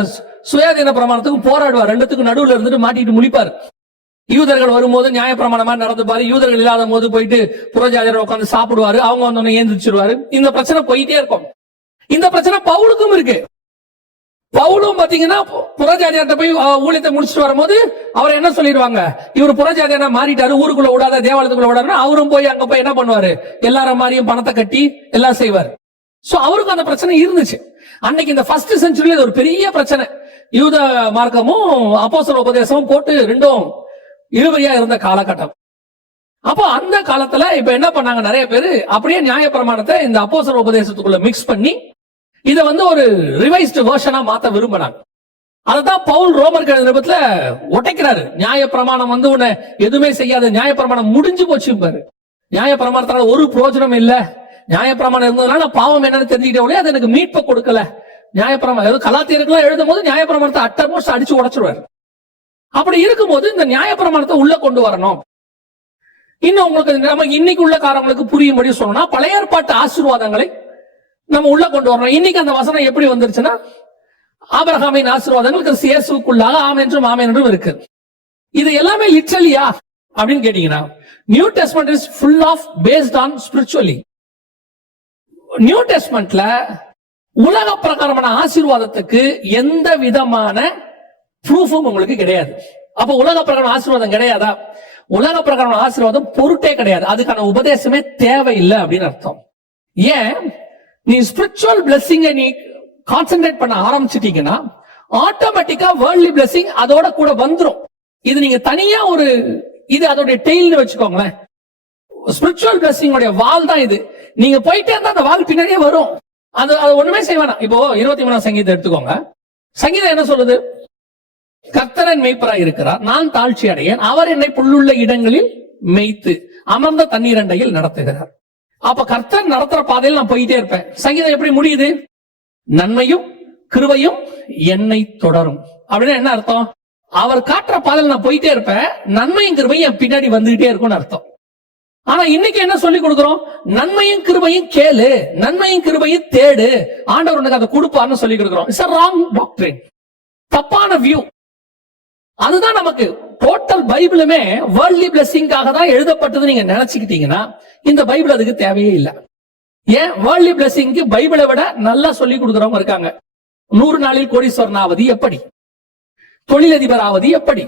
சுயாதீன பிரமாணத்துக்கும் போராடுவார். 2த்துக்கும் நடுவுல இருந்துட்டு மாட்டிட்டு முழிப்பார். யூதர்கள் வரும்போது நியாய பிரமாணமா நடந்துப்பாரு, யூதர்கள் இல்லாத போது போயிட்டு புறஜாதியர் உட்காந்து சாப்பிடுவாரு, அவங்க வந்து ஏந்திரிச்சிருவாரு. இந்த பிரச்சனை போயிட்டே இருக்கும். இந்த பிரச்சனை பவுலுக்கும் இருக்கு. பவுலும் பாத்தீங்கன்னா புறஜாதியார்ட்ட போய் ஊழியத்தை முடிச்சுட்டு வரும்போது அவர் என்ன சொல்லிடுவாங்க, இவர் புறஜாதியாரா மாறிட்டாரு, ஊருக்குள்ள விடாத தேவாலயத்துக்குள்ள விடாதுன்னா அவரும் போய் அங்க போய் என்ன பண்ணுவாரு, எல்லாரும் மாதிரியும் பணத்தை கட்டி எல்லாம் செய்வார். சோ அவருக்கு அந்த பிரச்சனை இருந்துச்சு. அன்னைக்கு இந்த ஃபர்ஸ்ட் செஞ்சுரியில இது ஒரு பெரிய பிரச்சனை. யூத மார்க்கமும் அப்போஸ்தல உபதேசமும் போட்டு ரெண்டும் இழுபறியா இருந்த காலகட்டம். அப்போ அந்த காலத்துல இப்ப என்ன பண்ணாங்க, நிறைய பேரு அப்படியே நியாயப்பிரமாணத்தை இந்த அப்போஸ்தல உபதேசத்துக்குள்ள மிக்ஸ் பண்ணி இதை ஒரு ரிவைஸ்டு வெர்ஷனா மாத்த விரும்பினாங்க. அதுதான் பவுல் ரோமர் நிருபத்துல உடைக்கிறாரு. நியாயப்பிரமாணம் உன்னை எதுவுமே செய்யாது, நியாயப்பிரமாணம் முடிஞ்சு போச்சு பாரு, நியாயப்பிரமாணத்தால ஒரு பிரயோஜனம் இல்ல, நியாயப்பிரமாணம் இருந்ததுனால பாவம் என்னன்னு தெரிஞ்சுக்கிட்டே அது எனக்கு மீட்பை கொடுக்கல. நியாயப்பிரமாணம் கலாத்தியர்கள்லாம் எழுதும் போது நியாயப்பிரமாணத்தை அட்டமோஸ்ட் அடிச்சு உடைச்சிருவாரு. அப்படி இருக்கும்போது இந்த நியாயப்பிரமாணத்தை உள்ள கொண்டு வரணும். இன்னும் உங்களுக்கு நம்ம இன்னைக்கு உள்ள காரங்களுக்கு புரியும்படி சொல்லணும்னா பழைய ஏற்பாட்டு ஆசீர்வாதங்களை நம்ம உள்ள கொண்டு வரணும். இன்னைக்கு அந்த வசனம் எப்படி வந்துருச்சுன்னா, ஆபிரகாமின் ஆசீர்வாதங்கள் கிறிஸ்து இயேசுவுக்குள்ளாக ஆமென் என்றும் ஆமென் என்றும் இருக்கு. இது எல்லாமே லிட்டரலியா அப்படின்னு கேட்டீங்கன்னா, new testament is full of based on spiritually. New டெஸ்ட்மென்ட்ல உலக பிரகாரமான ஆசீர்வாதத்துக்கு எந்த விதமான ப்ரூஃபும் உங்களுக்கு கிடையாது. அப்ப உலக பிரகாரம் ஆசீர்வாதம் கிடையாதா? உலக பிரகாரம் ஆசீர்வாதம் பொருட்டே கிடையாது, அதுக்கான உபதேசமே தேவையில்லை அப்படின்னு அர்த்தம். ஏன்? நீ ஸ்பிரிச்சுவல் பிளெஸிங்கை நீ கான்சென்ட்ரேட் பண்ண ஆரம்பிச்சிட்டீங்கன்னா ஆட்டோமேட்டிக்கா வேர்ல்ட்லி பிளெஸிங் அதோட கூட வந்துடும். இது நீங்க தனியா இது அதோட டெய்ல்னு வச்சுக்கோங்களேன். ஸ்பிரிச்சுவல் பிளெஸிங் உடைய வால் தான் இது. நீங்க போயிட்டே இருந்தா அந்த வால் பின்னாடியே வரும். அது ஒண்ணுமே செய்வானா. இப்போ 23ஆம் சங்கீதம் எடுத்துக்கோங்க. சங்கீதம் என்ன சொல்லுது? கர்த்தரன் மேய்ப்பராய் இருக்கிறார், நான் தாழ்ச்சி அடையேன், அவர் என்னை புல்லுள்ள இடங்களில் மேய்த்து அமர்ந்த தண்ணீரண்டையில் நடத்துகிறார். அப்ப கர்த்தர் நடத்துற பாதையில் நான் போயிட்டே இருப்பேன். சங்கீதம் எப்படி முடியுது? நன்மையும் கிருபையும் என்னை தொடரும். அப்படின்னா என்ன அர்த்தம்? அவர் காட்டுற பாதையில் நான் போயிட்டே இருப்பேன், நன்மையும் கிருபையும் என் பின்னாடி வந்துகிட்டே இருக்கும்னு அர்த்தம். ஆனா இன்னைக்கு என்ன சொல்லி கொடுக்கிறோம்? நன்மையும் கிருபையும் கேளு, நன்மையும் கிருபையும் தேடு, ஆண்டவர் உனக்கு அதை கொடுப்பார்னு சொல்லி கொடுக்கிறோம். It's a wrong doctrine. தப்பான வியூ. அதுதான் நமக்கு டோட்டல் பைபிளுமே வேர்ல்ட்லி பிளெஸிங்காக தான் எழுதப்பட்டது நீங்க நினைச்சுக்கிட்டீங்கன்னா இந்த பைபிள் அதுக்கு தேவையே இல்லை. ஏன்? வேர்ல்ட்லி பிளெஸிங்க்கு பைபிளை விட நல்லா சொல்லி கொடுக்கிறவங்க இருக்காங்க. 100 நாளில் கோடீஸ்வரன் ஆவது எப்படி, தொழிலதிபர் ஆவது எப்படி,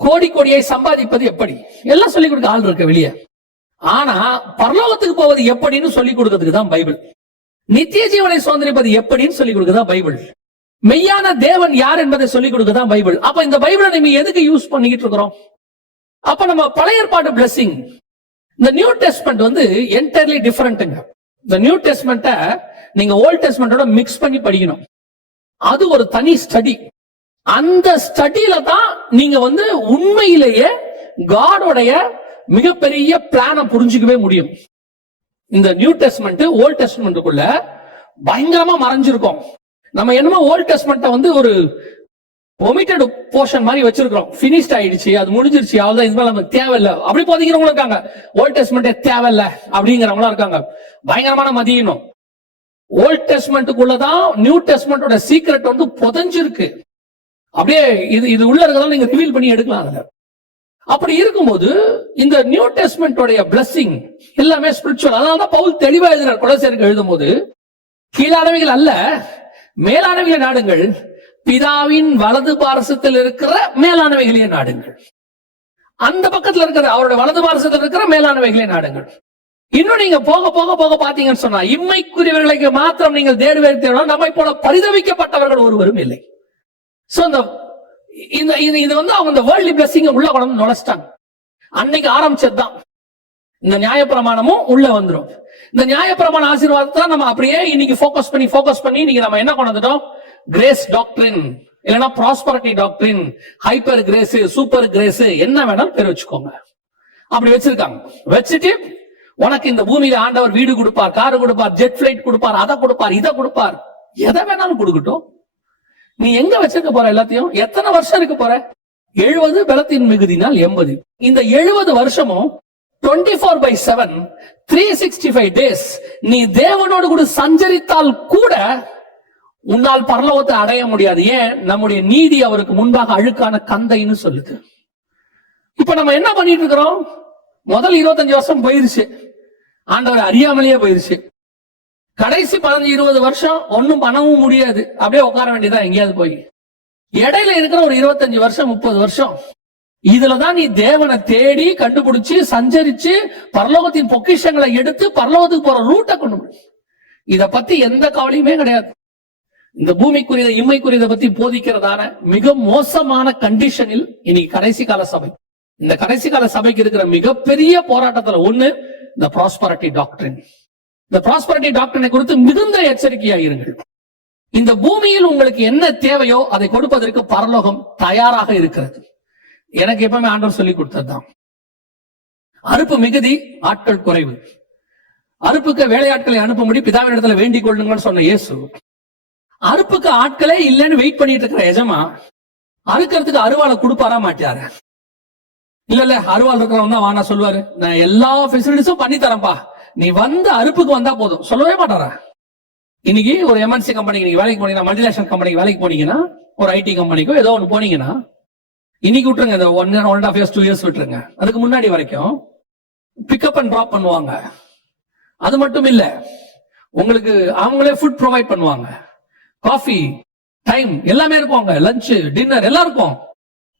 கோடி கோடியை சம்பாதிப்பது எப்படி, எல்லாம் சொல்லிக் கொடுக்க ஆள் இருக்கு வெளியே. ஆனா பரலோகத்துக்கு போவது எப்படின்னு சொல்லிக் கொடுக்கிறதுக்கு தான் பைபிள். நித்திய ஜீவனை சுதந்திரிப்பது எப்படின்னு சொல்லிக் கொடுக்கதான் பைபிள். மெய்யான தேவன் யார் என்பதை சொல்லிக் கொடுக்கதான் பைபிள். அப்ப இந்த பைபிளை நம்ம எதுக்கு யூஸ் பண்ணிக்கிட்டு இருக்கிறோம்? அப்ப நம்ம பழைய ஏற்பாடு பிளெஸிங், இந்த நியூ டெஸ்ட்மென்ட் என்டையர்லி டிஃபரெண்ட்ங்க. இந்த நியூ டெஸ்ட்மென்ட்டை நீங்க ஓல்ட் டெஸ்ட்மென்ட்டோட மிக்ஸ் பண்ணி படிக்கணும். அது ஒரு தனி ஸ்டடி. அந்த ஸ்டடியில தான் நீங்க உண்மையிலேயே காடோடைய மிகப்பெரிய பிளானை புரிஞ்சுக்கவே முடியும். இந்த நியூ டெஸ்ட்மென்ட் ஓல்ட் டெஸ்ட்மென்ட்டுக்குள்ள பயங்கரமா மறைஞ்சிருக்கும். நம்ம என்னமோ ஓல்ட் டெஸ்ட்மென்ட்டை ஒரு ஒமிட்டட் போர்ஷன் மாதிரி வச்சிருக்கிறோம். பினிஷ்ட் ஆயிடுச்சு, அது முடிஞ்சிருச்சு, அவ்வளவுதான், இது நமக்கு தேவையில்லை அப்படி போதிக்கிறவங்களும் இருக்காங்க. ஓல்ட் டெஸ்ட்மென்ட்டே தேவையில்லை அப்படிங்கிறவங்களும் இருக்காங்க. பயங்கரமான மதியணும். ஓல்ட் டெஸ்ட்மென்ட்டுக்குள்ளதான் நியூ டெஸ்ட்மென்ட்டோட சீக்ரெட் புதைஞ்சிருக்கு. அப்படியே இது உள்ள இருக்கிறதால நீங்க ரிவீல் பண்ணி எடுக்கலாம் அதுல. அப்படி இருக்கும்போது இந்த நியூ டெஸ்ட்மென்ட்டோட பிளெஸிங் எல்லாமே ஸ்பிரிச்சுவல். அதனாலதான் பவுல் தெளிவா எழுதினார் கொலோசியருக்கு எழுதும் போது, கீழானவைகள் அல்ல மேலானவைகளை நாடுங்கள், பிதாவின் வலது பாரசத்தில் இருக்கிற மேலானவைகளே நாடுங்கள். அந்த பக்கத்துல இருக்கிற அவருடைய வலது பாரசத்தில் இருக்கிற மேலானவைகளே நாடுங்கள். இன்னும் நீங்க போக போக போக பாத்தீங்கன்னு சொன்னா, இம்மைக்குரியவர்களுக்கு மாத்திரம் நீங்கள் தேடுவீர்கள், நம்மை போல பரிதவிக்கப்பட்டவர்கள் ஒருவரும் இல்லை. சோ இது அவங்க வேர்ல்ட்லி பிளெஸிங் உள்ள கொண்டு நுழைச்சிட்டாங்க. அன்னைக்கு ஆரம்பிச்சதுதான் இந்த நியாயப்பிரமாணமும் உள்ள வந்துடும். இந்த நியாயப்பிரமாண ஆசீர்வாதத்தை நம்ம அப்படியே இன்னைக்கு ஃபோக்கஸ் பண்ணி இன்னைக்கு நம்ம என்ன கொண்டு வந்துட்டோம்? கிரேஸ் டாக்டரின், இல்லைன்னா ப்ராஸ்பரிட்டி டாக்டரின், ஹைப்பர் கிரேஸ், சூப்பர் கிரேஸ், என்ன வேணாலும் பேர் வச்சுக்கோங்க. அப்படி வச்சிருக்காங்க. வச்சுட்டு உனக்கு இந்த பூமியில ஆண்டவர் வீடு கொடுப்பார், காரு கொடுப்பார், ஜெட் பிளைட் கொடுப்பார், அதை கொடுப்பார், இதை கொடுப்பார், எதை வேணாலும் கொடுக்கட்டும். நீ எங்க வச்சிருக்க போற எல்லாத்தையும்? எத்தனை வருஷம் இருக்க போற? 70 பலத்தின் மிகுதினால் 80. இந்த 70 வருஷமும் 24/7 365 days நீ தேவனோடு கூட சஞ்சரித்தால் கூட உன்னால் பரலோகத்தை அடைய முடியாது. ஏன்? நம்முடைய நீதி அவருக்கு முன்பாக அழுக்கான கந்தைன்னு சொல்லுது. இப்ப நம்ம என்ன பண்ணிட்டு இருக்கிறோம்? முதல் 25 வருஷம் போயிருச்சு, ஆண்டவர் அறியாமலேயே போயிருச்சு. கடைசி 15-20 வருஷம் ஒன்னும் பண்ணவும் முடியாது, அப்படியே உட்கார வேண்டியதான் எங்கேயாவது போய். இடையில இருக்கிற ஒரு 25 வருஷம் 30 வருஷம் இதுலதான் நீ தேவனை தேடி கண்டுபிடிச்சு சஞ்சரிச்சு பரலோகத்தின் பொக்கிஷங்களை எடுத்து பரலோகத்துக்கு போற ரூட்டை கொண்டு போய். இத பத்தி எந்த கவலையுமே கிடையாது. இந்த பூமிக்குரிய இம்மைக்குரியதை பத்தி போதிக்கிறதான மிக மோசமான கண்டிஷனில் இன்னைக்கு கடைசி கால சபை. இந்த கடைசி கால சபைக்கு இருக்கிற மிகப்பெரிய போராட்டத்துல ஒண்ணு இந்த ப்ராஸ்பரிட்டி டாக்டரின். இந்த ப்ராஸ்பரிட்டி டாக்டரினை குறித்து மிகுந்த எச்சரிக்கையாயிருங்கள். இந்த பூமியில் உங்களுக்கு என்ன தேவையோ அதை கொடுப்பதற்கு பரலோகம் தயாராக இருக்கிறது. எனக்கு எப்பவுமே ஆண்டவர் சொல்லி கொடுத்ததுதான், அறுப்பு மிகுதி ஆட்கள் குறைவு. அறுப்புக்கு வேலையாட்களை அனுப்பும்படி பிதாவின் இடத்துல வேண்டிக் கொள்ளுங்கன்னு சொன்ன இயேசு, அறுப்புக்கு ஆட்களே இல்லைன்னு வெயிட் பண்ணிட்டு இருக்கிற எஜமா அறுக்கிறதுக்கு அருவாளை கொடுப்பாரா மாட்டாரு? இல்ல அருவாள் இருக்கிறவன் தான் வானா சொல்லுவாரு, நான் எல்லா பெசிலிட்டிஸும் பண்ணி தரேன்பா, நீ வந்து அறுப்புக்கு வந்தா போதும். சொல்லவே மாட்டாரா? இன்னைக்கு ஒரு எம்என்சி கம்பெனிக்கு நீங்க வேலைக்கு போனீங்கன்னா, மல்டிநேஷனல் கம்பெனிக்கு வேலைக்கு போனீங்கன்னா, ஒரு ஐடி கம்பெனிக்கோ ஏதோ ஒன்று போனீங்கன்னா, இன்னைக்கு விட்டுருங்க, இந்த 1.5 years 2 years விட்டுருங்க, அதுக்கு முன்னாடி வரைக்கும் பிக்கப் அண்ட் டிராப் பண்ணுவாங்க. அது மட்டும் இல்ல, உங்களுக்கு அவங்களே ஃபுட் ப்ரொவைட் பண்ணுவாங்க, காஃபி டைம் எல்லாமே இருக்கும், லஞ்ச் டின்னர் எல்லாம் இருக்கும்.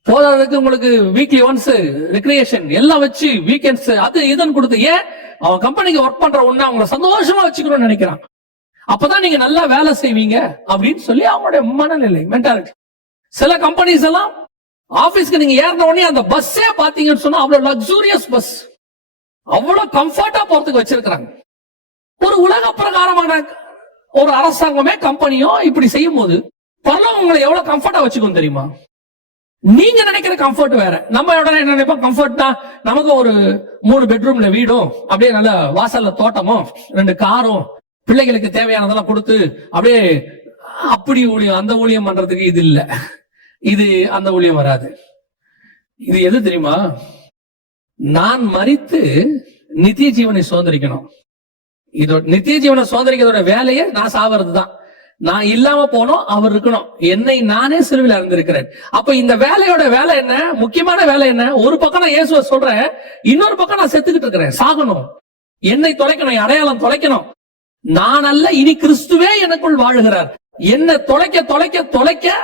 போதாததுக்கு உங்களுக்கு வீக்லி ஒன்ஸ் ரெக்ரியேஷன் எல்லாம் வச்சு வீக்கெண்ட்ஸ் அது இதுன்னு கொடுத்து, ஏன் அவன் கம்பெனிக்கு ஒர்க் பண்ற ஒண்ணு அவங்களை சந்தோஷமா வச்சுக்கணும்னு நினைக்கிறான். அப்பதான் நீங்க நல்லா வேலை செய்வீங்க அப்படின்னு சொல்லி அவங்களுடைய மனநிலை மென்டாலிட்டி. சில கம்பெனிஸ் எல்லாம் ஆபீஸ்க்கு நீங்க ஏறின உடனே அந்த பஸ்ஸே பாத்தீங்கன்னு சொன்னா அவ்வளவு லக்ஸூரியஸ் பஸ், அவ்வளவு கம்ஃபர்டா போறதுக்கு வச்சிருக்கிறாங்க. ஒரு உலக பிரகாரமான ஒரு அரசாங்கமே கம்பெனியோ இப்படி செய்யும் போது பரலோகம் உங்களை எவ்வளவு கம்ஃபர்டா வச்சுக்கும் தெரியுமா? நீங்க நினைக்கிற கம்ஃபர்ட் வேற. நம்ம என்ன நினைப்போம், கம்ஃபர்ட்னா நமக்கு ஒரு 3 பெட்ரூம்ல வீடும், அப்படியே நல்ல வாசல்ல தோட்டமும் 2 காரும், பிள்ளைகளுக்கு தேவையானதெல்லாம் கொடுத்து அப்படியே அப்படி ஊழியம் அந்த ஊழியம் பண்றதுக்கு இது இல்ல. இது அந்த ஊழியம் வராது. இது எது தெரியுமா? நான் மரித்து நித்திய ஜீவனை சுதந்திரிக்கணும். இதோட நித்திய ஜீவனை சுதந்திரிக்கிறதோட வேலையே நான் சாவறது தான். நான் இல்லாம போனோம், அவர் இருக்கணும். என்னை நானே சிலுவையில் அறிந்திருக்கிறேன். அப்ப இந்த வேலையோட வேலை என்ன? முக்கியமான வேலை என்ன? ஒரு பக்கம் நான் இயேசுவை சொல்றேன், இன்னொரு பக்கம் நான் செத்துக்கிட்டு இருக்கிறேன், சாகணும், என்னை தொலைக்கணும், அடையாளம் தொலைக்கணும். நான் அல்ல, இனி கிறிஸ்துவே எனக்குள் வாழுகிறார். என்னை தொலைக்க தொலைக்க தொலைக்க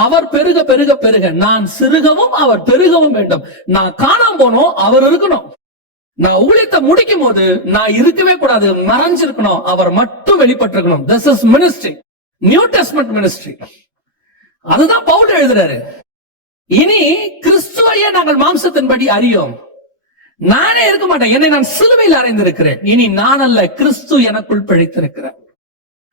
அவர் பெருக பெருக பெருக, நான் சிறுகவும் அவர் பெருகவும் வேண்டும். நான் காணாம போனோம், அவர் இருக்கணும். நான் ஊழியத்தை முடிக்கும் போது நான் இருக்கவே கூடாது, மறைஞ்சிருக்கணும், அவர் மட்டும் வெளிப்பட்டிருக்கணும். This is ministry, new testament ministry. அதுதான் பவுல் எழுதுறாரு. இனி கிறிஸ்துவையே நாங்கள் மாம்சத்தின்படி அறியோம். நானே இருக்க மாட்டேன், என்னை நான் சிலுவையில் அறைந்திருக்கிறேன். இனி நான் அல்ல, கிறிஸ்து எனக்குள் பிழைத்திருக்கிறேன்.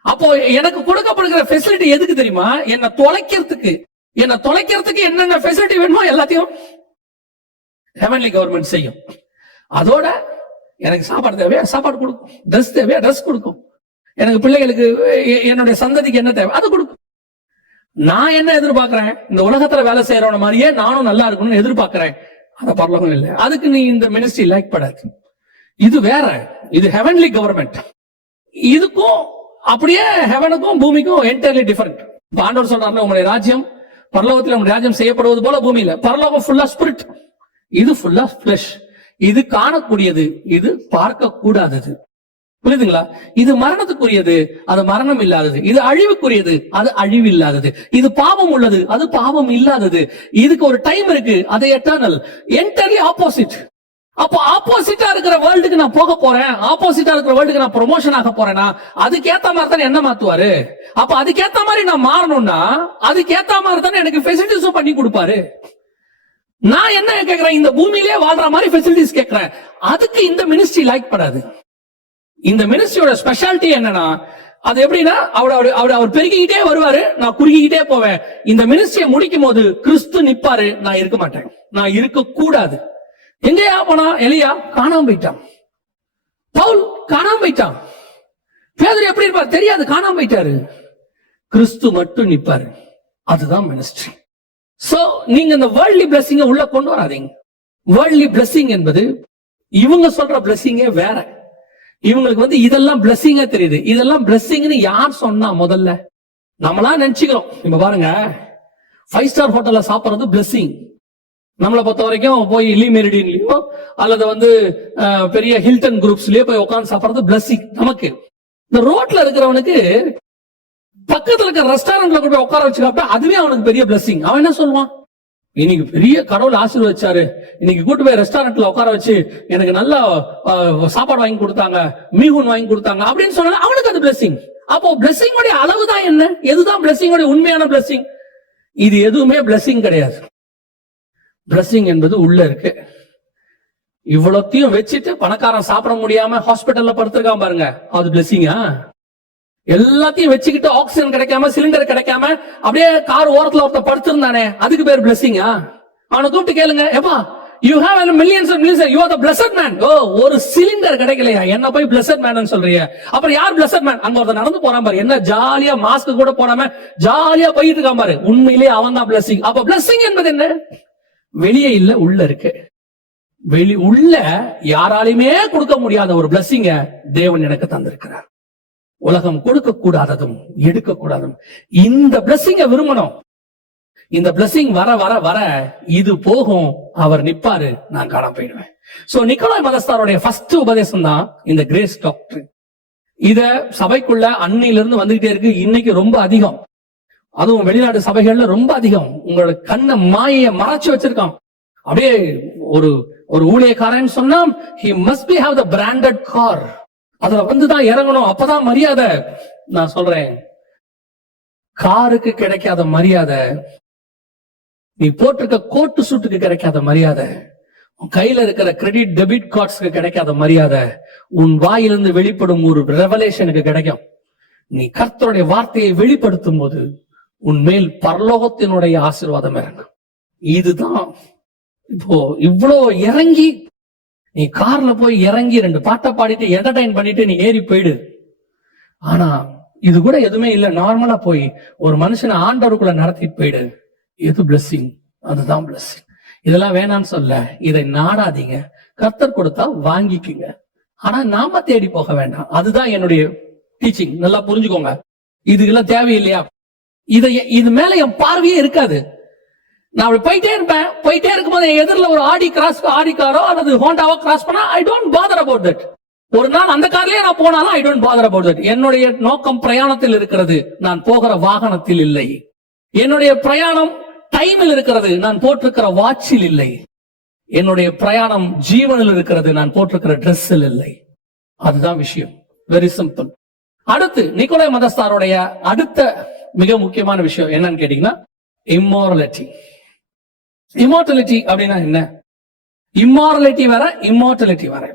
அப்போ எனக்கு கொடுக்கப்படுகிற ஃபெசிலிட்டி எதுக்கு தெரியுமா? என்ன தொலைக்கிறதுக்கு. என்ன தொலைக்கிறதுக்கு என்னென்ன ஃபெசிலிட்டி வேணுமோ எல்லாத்தையும் ஹெவன்லி கவர்மெண்ட் செய்யும். அதோட எனக்கு சாப்பாடு தேவையா சாப்பாடு கொடுக்கும், ட்ரெஸ் தேவையா ட்ரெஸ் கொடுக்கும், எனக்கு பிள்ளைகளுக்கு என்னுடைய சந்ததிக்கு என்ன தேவை அது கொடுக்கும். நான் என்ன எதிர்பார்க்கிறேன்? இந்த உலகத்துல வேலை செய்யறவன மாதிரியே நானும் நல்லா இருக்கணும்னு எதிர்பார்க்கிறேன். அத பரலோகம் இல்லை. அதுக்கு நீ இந்த மினிஸ்ட்ரி லைக் படாது. இது வேற, இது ஹெவன்லி கவர்மெண்ட். இதுக்கும் அப்படியே ஹெவனுக்கும் பூமிக்கும் என்டையர்லி டிஃபரெண்ட். ஆண்டவர் சொல்றாருல, உங்களுடைய ராஜ்யம் பரலோகத்தில் உங்களுடைய ராஜ்யம் செய்யப்படுவது போல பூமியில. பரலோகம் ஃபுல்லா ஸ்பிரிட், இது ஃபுல்லா ஃபிளஷ். இது காணக்கூடியது, இது பார்க்க கூடாதது. புரியுதுங்களா? இது மரணத்துக்குரியது, அது மரணம் இல்லாதது. இது அழிவுக்குரியது, அது அழிவு இல்லாதது. இது பாவம் உள்ளது, அது பாவம் இல்லாதது. இதுக்கு ஒரு டைம் இருக்கு, அது எட்டர்னல். Entirely opposite. அப்போ ஆப்போசிட்டா இருக்கிற வேர்ல்டுக்கு நான் போக போறேன், ஆப்போசிட்டா இருக்கிற வேர்ல்டுக்கு நான் ப்ரொமோஷன் ஆக போறேன்னா அதுக்கேத்த மாதிரி தானே என்ன மாத்துவாரு. அப்ப அதுக்கேத்த மாதிரி நான் மாறணும்னா அதுக்கேத்த மாதிரி தானே எனக்கு ஃபெசிலிட்டிஸும் பண்ணி கொடுப்பாரு. நான் என்ன கேட்கிறேன்? இந்த பூமியிலே வாழ்ற மாதிரி ஃபெசிலிட்டிஸ் கேட்கிறேன். அதுக்கு இந்த மினிஸ்ட்ரி லைக் படாது. இந்த மினிஸ்ட்ரியோட ஸ்பெஷாலிட்டி என்னன்னா, அது எப்படின்னா அவர் பெருகிக்கிட்டே வருவாரு, நான் குறுகிக்கிட்டே போவேன். இந்த மினிஸ்ட்ரியை முடிக்கும் போது கிறிஸ்து நிப்பாரு, நான் இருக்க மாட்டேன், நான் இருக்க கூடாது. எங்கேயா போனா? எலியா காணாம போயிட்டான், பவுல் காணாம போயிட்டான், பேதுரு எப்படி இருப்பார் தெரியாது, காணாம போயிட்டாரு. கிறிஸ்து மட்டும் நிப்பாரு. அதுதான் மினிஸ்ட்ரி. சோ நீங்க இந்த வேர்ல்ட்லி பிளெஸிங்க உள்ள கொண்டு வராதீங்க. வேர்ல்ட்லி பிளெஸிங் என்பது இவங்க சொல்ற பிளெஸிங்கே வேற. இவங்களுக்கு இதெல்லாம் பிளெஸிங்கா தெரியுது. இதெல்லாம் பிளெஸிங்னு யார் சொன்னா? முதல்ல நம்மளா நினைச்சுக்கிறோம். இப்ப பாருங்க, 5 ஸ்டார் ஹோட்டல்ல சாப்பிடுறது பிளெஸிங். நம்மளை பொறுத்த வரைக்கும் போய் லீ மெரிடின்லயோ அல்லது பெரிய ஹில்டன் குரூப்ஸ்லயோ போய் உட்காந்து சாப்பிடுறது பிளெஸிங் நமக்கு. இந்த ரோட்ல இருக்கிறவனுக்கு பக்கத்துல இருக்க ரெஸ்டாரண்ட்ல போய் உட்கார வச்சுக்கப்ப அதுவே அவனுக்கு பெரிய பிளஸிங். அவன் என்ன சொல்லுவான், இன்னைக்கு பெரிய கடவுள் ஆசீர்வதிச்சாரு, இன்னைக்கு கூட்டு போய் ரெஸ்டாரண்ட்ல உட்கார வச்சு எனக்கு நல்லா சாப்பாடு வாங்கி கொடுத்தாங்க, மீன் வாங்கி கொடுத்தாங்க அப்படின்னு சொன்னா அவனுக்கு அது பிளஸிங். அப்போ பிளஸிங்கோட அளவுதான் என்ன, எதுதான் பிளஸிங்கோட உண்மையான பிளஸிங்? இது எதுவுமே பிளஸிங் கிடையாது. பிளஸிங் என்பது உள்ள இருக்கு. இவ்வளத்தையும் வச்சுட்டு பணக்காரன் சாப்பிட முடியாம ஹாஸ்பிட்டல்ல படுத்திருக்கான் பாருங்க, அது பிளஸிங்கா? எல்லாத்தையும் வச்சுக்கிட்டு ஆக்சிஜன் கிடைக்காம, சிலிண்டர் கிடைக்காம அப்படியே கார் ஓரத்துல ஒருத்த படுத்திருந்தானே, அதுக்கு பேர் பிளஸிங்கா? அவனை கூப்பிட்டு கேளுங்க, ஏப்பா you have millions and millions, you are the blessed man. ஓ, ஒரு சிலிண்டர் கிடைக்கலையா, என்ன போய் blessed man சொல்றீங்க? அப்புறம் யார் blessed man? அங்க ஒருத்த நடந்து போறான் பாரு, என்ன ஜாலியா மாஸ்க் கூட போடாம ஜாலியா போயிட்டு இருக்கான் பாரு, உண்மையிலேயே அவன் தான் blessing. அப்ப blessing என்பது என்ன? வெளியே இல்ல, உள்ள இருக்கு. உள்ள யாராலுமே கொடுக்க முடியாத ஒரு blessing தேவன் எனக்கு தந்திருக்கிறார். உலகம் கொடுக்க கூடாததும் எடுக்க கூடாதும் இந்த blessing விரும்பணும். இந்த blessing வர வர வர இது போகும், அவர் நிப்பாரு, நான் காண போயிடுவேன். சோ நிக்கோலாய் மதஸ்தாருடைய ஃபர்ஸ்ட் உபதேசம் தான் இந்த கிரேஸ் டாக்டரின். இத சபைக்குள்ள அன்னையிலிருந்து வந்துகிட்டே இருக்கு, இன்னைக்கு ரொம்ப அதிகம். அதுவும் வெளிநாடு சபைகள்ல ரொம்ப அதிகம். உங்களோட கண்ணை மாயை மறைச்சு வச்சிருக்கான். அப்படியே ஒரு ஒரு ஊழியக்காரன் சொன்னா he must be have the branded car, அதுல வந்துதான் இறங்கணும், அப்பதான் மரியாதை. நான் சொல்றேன், காருக்கு கிடைக்காத மரியாதை, நீ போட்டிருக்க கோட்டு சூட்டுக்கு கிடைக்காத மரியாதை, உன் கையில இருக்கிற கிரெடிட் டெபிட் கார்ட்ஸ்க்கு கிடைக்காத மரியாதை, உன் வாயிலிருந்து வெளிப்படும் ஒரு ரெவலேஷனுக்கு கிடைக்கும். நீ கர்த்தருடைய வார்த்தையை வெளிப்படுத்தும் போது உன் மேல் பரலோகத்தினுடைய ஆசீர்வாதம் இறங்கும். இதுதான் இப்போ இவ்வளோ இறங்கி நீ கார்ல போய் இறங்கி 2 பாட்டை பாடிட்டு என்டர்டைன் பண்ணிட்டு நீ ஏறி போயிடு. ஆனா இது கூட எதுவுமே இல்ல, நார்மலா போய் ஒரு மனுஷனை ஆண்டவருக்குள்ள நடத்திட்டு போயிடு. எது பிளஸிங்? அதுதான் பிளஸிங். இதெல்லாம் வேணான்னு சொல்ல, இதை நாடாதீங்க. கர்த்தர் கொடுத்தா வாங்கிக்குங்க, ஆனா நாம தேடி போக வேண்டாம். அதுதான் என்னுடைய டீச்சிங். நல்லா புரிஞ்சுக்கோங்க. இதுக்கெல்லாம் தேவையில்லையா? இது மேல என் பார்வையே இருக்காது. நான் அப்படி போயிட்டே இருப்பேன். போயிட்டே இருக்கும்போது எதிரில் ஒரு ஆடி காரோ அல்லது ஹோண்டாவோ கிராஸ் பண்ணா I don't father about that. ஒரு நாள் அந்த கார்லயே நான் போனாலும் I don't father about that. என்னுடைய நோக்கம் பிரயாணத்தில் இருக்கிறது, நான் போகிற வாகனத்தில் இல்லை. என்னுடைய பிரயாணம் டைமில் இருக்கிறது, நான் போட்டிருக்கிற வாட்சில் இல்லை. என்னுடைய பிரயாணம் ஜீவனில் இருக்கிறது, நான் போட்டிருக்கிற டிரெஸ்ஸில் இல்லை. அதுதான் விஷயம். Very simple. அடுத்து நிக்கோலாய் மதஸ்தாருடைய அடுத்த மிக முக்கியமான விஷயம் என்னன்னு கேட்டீங்கன்னா இம்மாரலிட்டி. இம்மோர்டாலிட்டி அப்படின்னா என்ன? இம்மாரலிட்டி வேற, இம்மோர்டாலிட்டி வேற.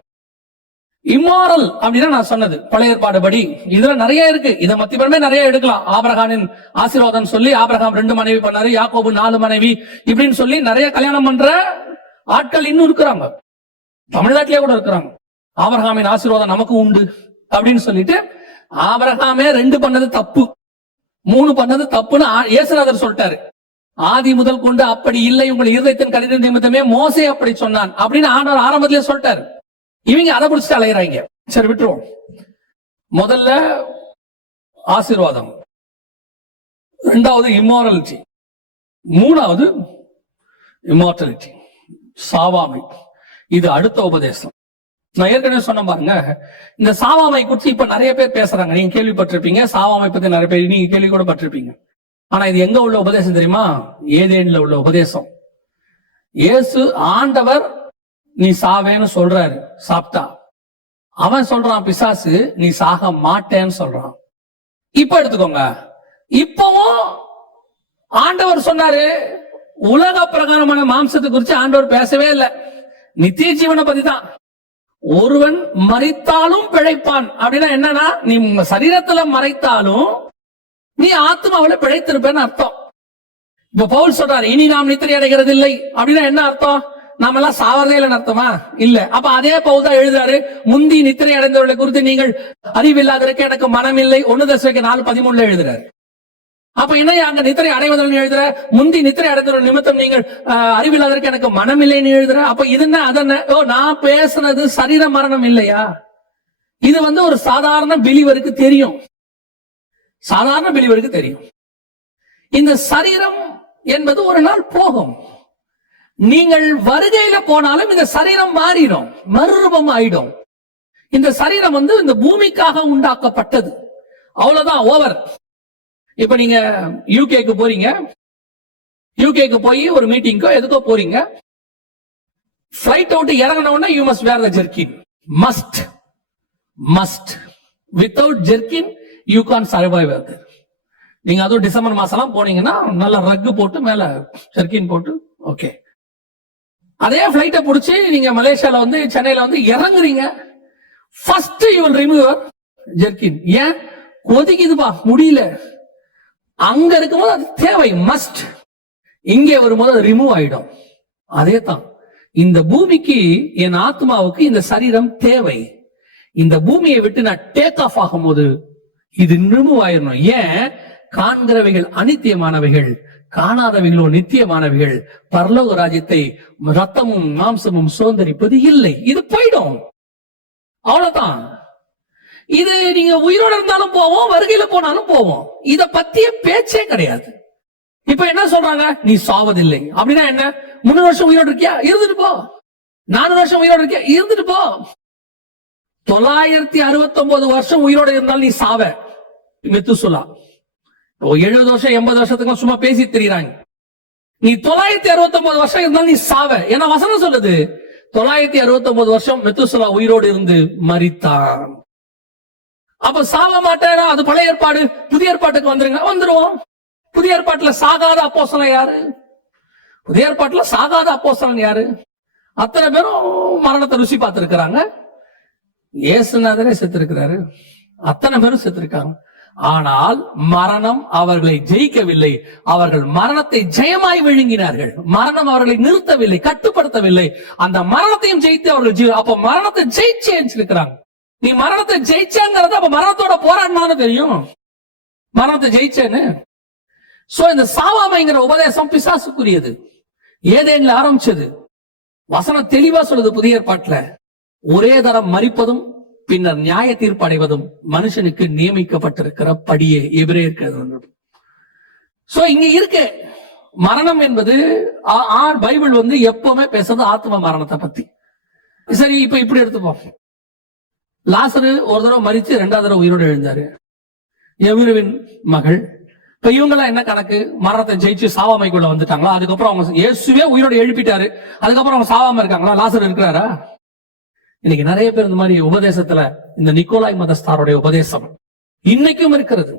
இம்மாரல் அப்படின்னா நான் சொன்னது பழைய ஏற்பாடு படி இதுல நிறைய இருக்கு. இதை மத்தியமே நிறைய எடுக்கலாம். ஆபிரகாமின் ஆசீர்வாதம் சொல்லி ஆபிரகாம் 2 மனைவி பண்ணாரு, யாக்கோபு 4 மனைவி இப்படின்னு சொல்லி நிறைய கல்யாணம் பண்ற ஆட்கள் இன்னும் இருக்கிறாங்க. தமிழ்நாட்டிலே கூட இருக்கிறாங்க. ஆபிரகாமின் ஆசீர்வாதம் நமக்கு உண்டு அப்படின்னு சொல்லிட்டு ஆபிரகாமே 2 பண்ணது தப்பு, 3 பண்ணது தப்புன்னு இயேசுநாதர் சொல்லிட்டாரு. ஆதி முதல் கொண்டு அப்படி இல்லை, உங்கள் இருதயத்தின் கடின நிமித்தமே மோசே அப்படி சொன்னான் அப்படின்னு ஆண்டவர் ஆரம்பத்திலே சொல்லிட்டாரு. இவங்க அதை பிடிச்சிட்டு அலையிறாங்க. சரி, விட்டுருவோம். முதல்ல ஆசீர்வாதம், 2வது இம்மாரலிட்டி, 3வது இம்மார்டாலிட்டி, சாவாமை. இது அடுத்த உபதேசம். நான் ஏற்கனவே சொன்ன பாருங்க, இந்த சாவாமை குறித்து இப்ப நிறைய பேர் பேசுறாங்க. நீங்க கேள்விப்பட்டிருப்பீங்க. சாவாமை பத்தி நிறைய பேர் நீங்க கேள்வி கூட பட்டிருப்பீங்க. ஆனா இது எங்க உள்ள உபதேசம் தெரியுமா? ஏதேன்ல உள்ள உபதேசம். இயேசு ஆண்டவர் நீ சாவேன்னு சொல்றாரு, சாப்பிட்டா. அவன் சொல்றான் பிசாசு நீ சாக மாட்டேன்னு சொல்றான். இப்ப எடுத்துக்கோங்க. இப்பவும் ஆண்டவர் சொன்னாரு, உலக பிரகாரமான மாம்சத்தை குறித்து ஆண்டவர் பேசவே இல்லை. நித்திய ஜீவனை பத்தி தான். ஒருவன் மரித்தாலும் பிழைப்பான் அப்படின்னா என்னன்னா, நீ சரீரத்துல மறைத்தாலும் நீ ஆத்மாவில பிழைத்திருப்பேன்னு அர்த்தம். இப்ப பவுல் சொல்றாரு, இனி நாம் நித்திரை அடைகிறது இல்லை அப்படின்னா என்ன அர்த்தம்? நாம எல்லாம் சாவதே இல்லைன்னு அர்த்தமா? இல்ல. அப்ப அதே பவுல் தான் எழுதுறாரு, முந்தி நித்திரை அடைந்தவர்களை குறித்து நீங்கள் அறிவில்லாதற்கு எனக்கு மனம் இல்லை, 1 Thessalonians 4:13 எழுதுறாரு. அப்ப என்ன அங்க நித்திரை அடைவதற்கு எழுதுற, முந்தி நித்திரை அடைந்தவர்கள் நிமித்தம் நீங்கள் அறிவில்லாதற்கு எனக்கு மனம் இல்லைன்னு எழுதுற. அப்ப இது என்ன அதென்ன? நான் பேசுனது சரீர மரணம் இல்லையா? இது ஒரு சாதாரண பிலீவருக்கு தெரியும். சாதாரண பிலீவருக்கு தெரியும். இந்த சரீரம் என்பது ஒரு நாள் போகும். நீங்கள் வருகையில போனாலும் இந்த சரீரம் மாறிடும், மறுரூபம் ஆயிடும். இந்த சரீரம் இந்த பூமிக்காக உண்டாக்கப்பட்டது. அவ்வளவுதான், ஓவர். இப்ப நீங்க யூகேக்கு போறீங்க, யூகேக்கு போய் ஒரு மீட்டிங்கோ எதுக்கோ போறீங்க, பிளைட் விட்டு இறங்கின உடனே you must wear the jerkin. Must. Without jerkin you can survive. நீங்க அதுவும் டிசம்பர் மாசம் போனீங்கன்னா நல்ல ரக்கு போட்டு மேல ஜெர்கின் போட்டு ஓகே. அதே பிளைட்டை பிடிச்சி நீங்க மலேசியால சென்னையில இறங்குறீங்க, first you will remove your jerkin. ஏன்? கொதிக்குதுப்பா, முடியல. அங்க இருக்கும்போது அது தேவை, மஸ்ட். இங்கே வரும்போது அது ரிமூவ் ஆயிடும். அதே தான் இந்த பூமிக்கு, என் ஆத்மாவுக்கு இந்த சரீரம் தேவை. இந்த பூமியை விட்டு நான் டேக் ஆஃப் ஆகும் போது இது ரிமூவ் ஆயிடணும். ஏன்? காண்கிறவைகள் அனித்தியமானவைகள், காணாதவைகளோ நித்தியமானவைகள். பரலோக ராஜ்யத்தை ரத்தமும் மாம்சமும் சுதந்தரிப்பது இல்லை. இது போயிடும், அவ்வளவுதான். இது நீங்க உயிரோட இருந்தாலும் போவோம், வருகையில போனாலும் போவோம். இத பத்திய பேச்சே கிடையாது. இப்ப என்ன சொல்றாங்க? நீ சாவதில்லை அப்படின்னா என்ன? 300 வருஷம் உயிரோடு இருக்கியா? இருந்துட்டு போ. 400 வருஷம் உயிரோடு இருக்கியா? இருந்துட்டு போ. 969 வருஷம் உயிரோடு இருந்தாலும் நீ சாவ. மெத்துசுலா 70 வருஷம் 80 வருஷத்துக்கு சும்மா பேசி தெரியுறாங்க. நீ 969 வருஷம் இருந்தாலும் நீ சாவ. ஏன்னா வசனம் சொல்லுது 969 வருஷம் மெத்துசுலா உயிரோடு இருந்து மரித்தான். அப்ப சாவ மாட்டேனா? அது பழைய ஏற்பாடு. புதிய ஏற்பாட்டுக்கு வந்துருவோம். புதிய ஏற்பாட்டுல சாகாத அப்போஸ்தலன் யாரு? புதிய ஏற்பாட்டுல சாகாத அப்போஸ்தலன் யாரு? அத்தனை பேரும் மரணத்தை ருசி பார்த்திருக்கிறாங்க. இயேசுநாதரே செத்திருக்கிறாரு, அத்தனை பேரும் செத்திருக்காங்க. ஆனால் மரணம் அவர்களை ஜெயிக்கவில்லை. அவர்கள் மரணத்தை ஜெயமாய் விழுங்கினார்கள். மரணம் அவர்களை நிறுத்தவில்லை, கட்டுப்படுத்தவில்லை. அந்த மரணத்தையும் ஜெயித்து அவர்கள் அப்ப மரணத்தை ஜெயிச்சிருக்கிறாங்க. நீ மரணத்தை ஜெயிச்சாங்கிறத அப்ப மரணத்தோட போராடினான்னு தெரியும், மரணத்தை ஜெயிச்சேன்னு. சோ இந்த சாவாமைங்கிற உபதேசம் பிசாசுக்குரியது. ஏதேன்ல ஆரம்பிச்சது. வசனம் தெளிவா சொல்லுது புதிய ஏற்பாட்டுல, ஒரே தரம் மரிப்பதும் பின்னர் நியாய தீர்ப்பு அடைவதும் மனுஷனுக்கு நியமிக்கப்பட்டிருக்கிற படியே. எபிரேயர். சோ இங்க இருக்கு மரணம் என்பது. பைபிள் எப்பவுமே பேசுறது ஆத்ம மரணத்தை பத்தி. சரி, இப்ப இப்படி எடுத்துப்போம். லாசரு ஒரு தடவை மரிச்சு 2வது தடவை உயிரோடு எழுந்தாரு, எபிரேவின் மகள். இப்ப இவங்க என்ன கணக்கு? மரணத்தை ஜெயிச்சு சாவாமைக்குள்ள வந்துட்டாங்களா? அதுக்கப்புறம் அவங்க இயேசுவே உயிரோடு எழுப்பிட்டாரு, அதுக்கப்புறம் அவங்க சாவாம இருக்காங்களா? லாசர் இருக்கிறாரா? இன்னைக்கு நிறைய பேர் இந்த மாதிரி உபதேசத்துல, இந்த நிக்கோலாய் மதஸ்தாருடைய உபதேசம் இன்னைக்கும் இருக்கிறது.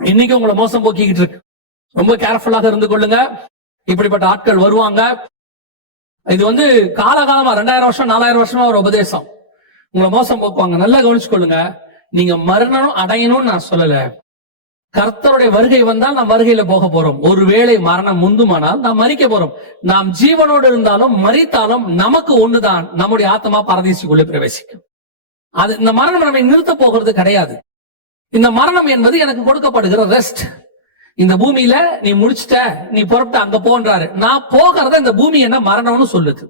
இன்னைக்கும் உங்களை மோசம் போக்கிக்கிட்டு இருக்கு. ரொம்ப கேர்ஃபுல்லாக இருந்து கொள்ளுங்க. இப்படிப்பட்ட ஆட்கள் வருவாங்க. இது காலகாலமா 2000 வருஷம் 4000 வருஷமா ஒரு உபதேசம். உங்களை மோசம் போக்குவாங்க. நல்லா கவனிச்சு கொள்ளுங்க. நீங்க மரணம் அடையணும்னு நான் சொல்லல. கர்த்தருடைய வருகை வந்தால் நாம் வருகையில போக போறோம். ஒருவேளை மரணம் முந்துமானால் நாம் மரிக்க போறோம். நாம் ஜீவனோடு இருந்தாலும் மரித்தாலும் நமக்கு ஒண்ணுதான், நம்முடைய ஆத்மா பரதீசுக்குள்ளே பிரவேசிக்கும். அது இந்த மரணம் நம்மை நிறுத்த போகிறது கிடையாது. இந்த மரணம் என்பது எனக்கு கொடுக்கப்படுகிற ரெஸ்ட். இந்த பூமியில நீ முடிச்சுட்ட, நீ புறப்பட்ட அங்க போன்றாரு. நான் போகிறத இந்த பூமி என்ன மரணம்னு சொல்லுது.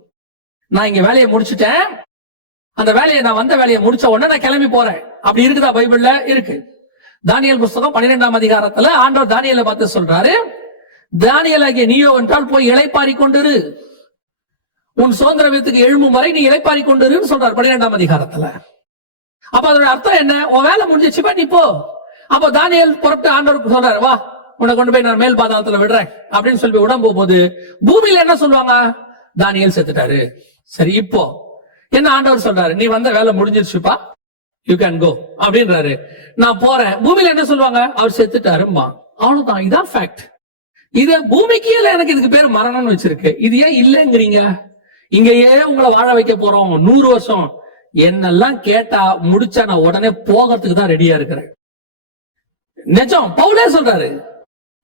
நான் இங்க வேலையை முடிச்சுட்டேன், அந்த வேலையை நான் வந்த வேலையை முடிச்ச உடனே நான் கிளம்பி போறேன். அப்படி இருக்குதா? பைபிள்ல இருக்கு. தானியேல் புஸ்தகம் 12ஆம் அதிகாரத்துல ஆண்டவர் தானியேலை பார்த்து சொல்றாரு, தானியேலாகிய நீயோ என்றால் போய் இளைப்பாரி கொண்டிரு, உன் சுதந்திர வீட்டுக்கு எழும்பும் வரை நீ இளைப்பாரி கொண்டிருன்னு சொல்றாரு 12ஆம் அதிகாரத்துல. அப்ப அதோட அர்த்தம் என்ன? உன் வேலை முடிஞ்சிச்சுப்பா, நீ போ. அப்ப தானியேல் புறப்பட்டு ஆண்டவருக்கு சொல்றாரு, வா உன்னை கொண்டு போய் நான் மேல் பாதாளத்துல விடுறேன் அப்படின்னு சொல்லி விட போகும்போது பூமியில என்ன சொல்லுவாங்க? தானியேல் செத்துட்டாரு. சரி, இப்போ என்ன ஆண்டவர் சொல்றாரு? நீ வந்த வேலை முடிஞ்சிருச்சுப்பா, யூ கேன் கோ அப்படின்றாரு. நான் போறேன். பூமியில என்ன சொல்லுவாங்க? அவர் செத்துட்டாருமா. அவ்வளவுதான். இதான் ஃபேக்ட். இத பூமிக்கு எனக்கு இதுக்கு பேர் மரணம்னு வச்சிருக்கு. இது ஏன் இல்லைங்கிறீங்க? இங்கேயே உங்களை வாழ வைக்க போறோம் 100 வருஷம். என்னெல்லாம் கேட்டா முடிச்சா நான் உடனே போகிறதுக்கு தான் ரெடியா இருக்கிறேன். நிஜம். பவுலே சொல்றாரு,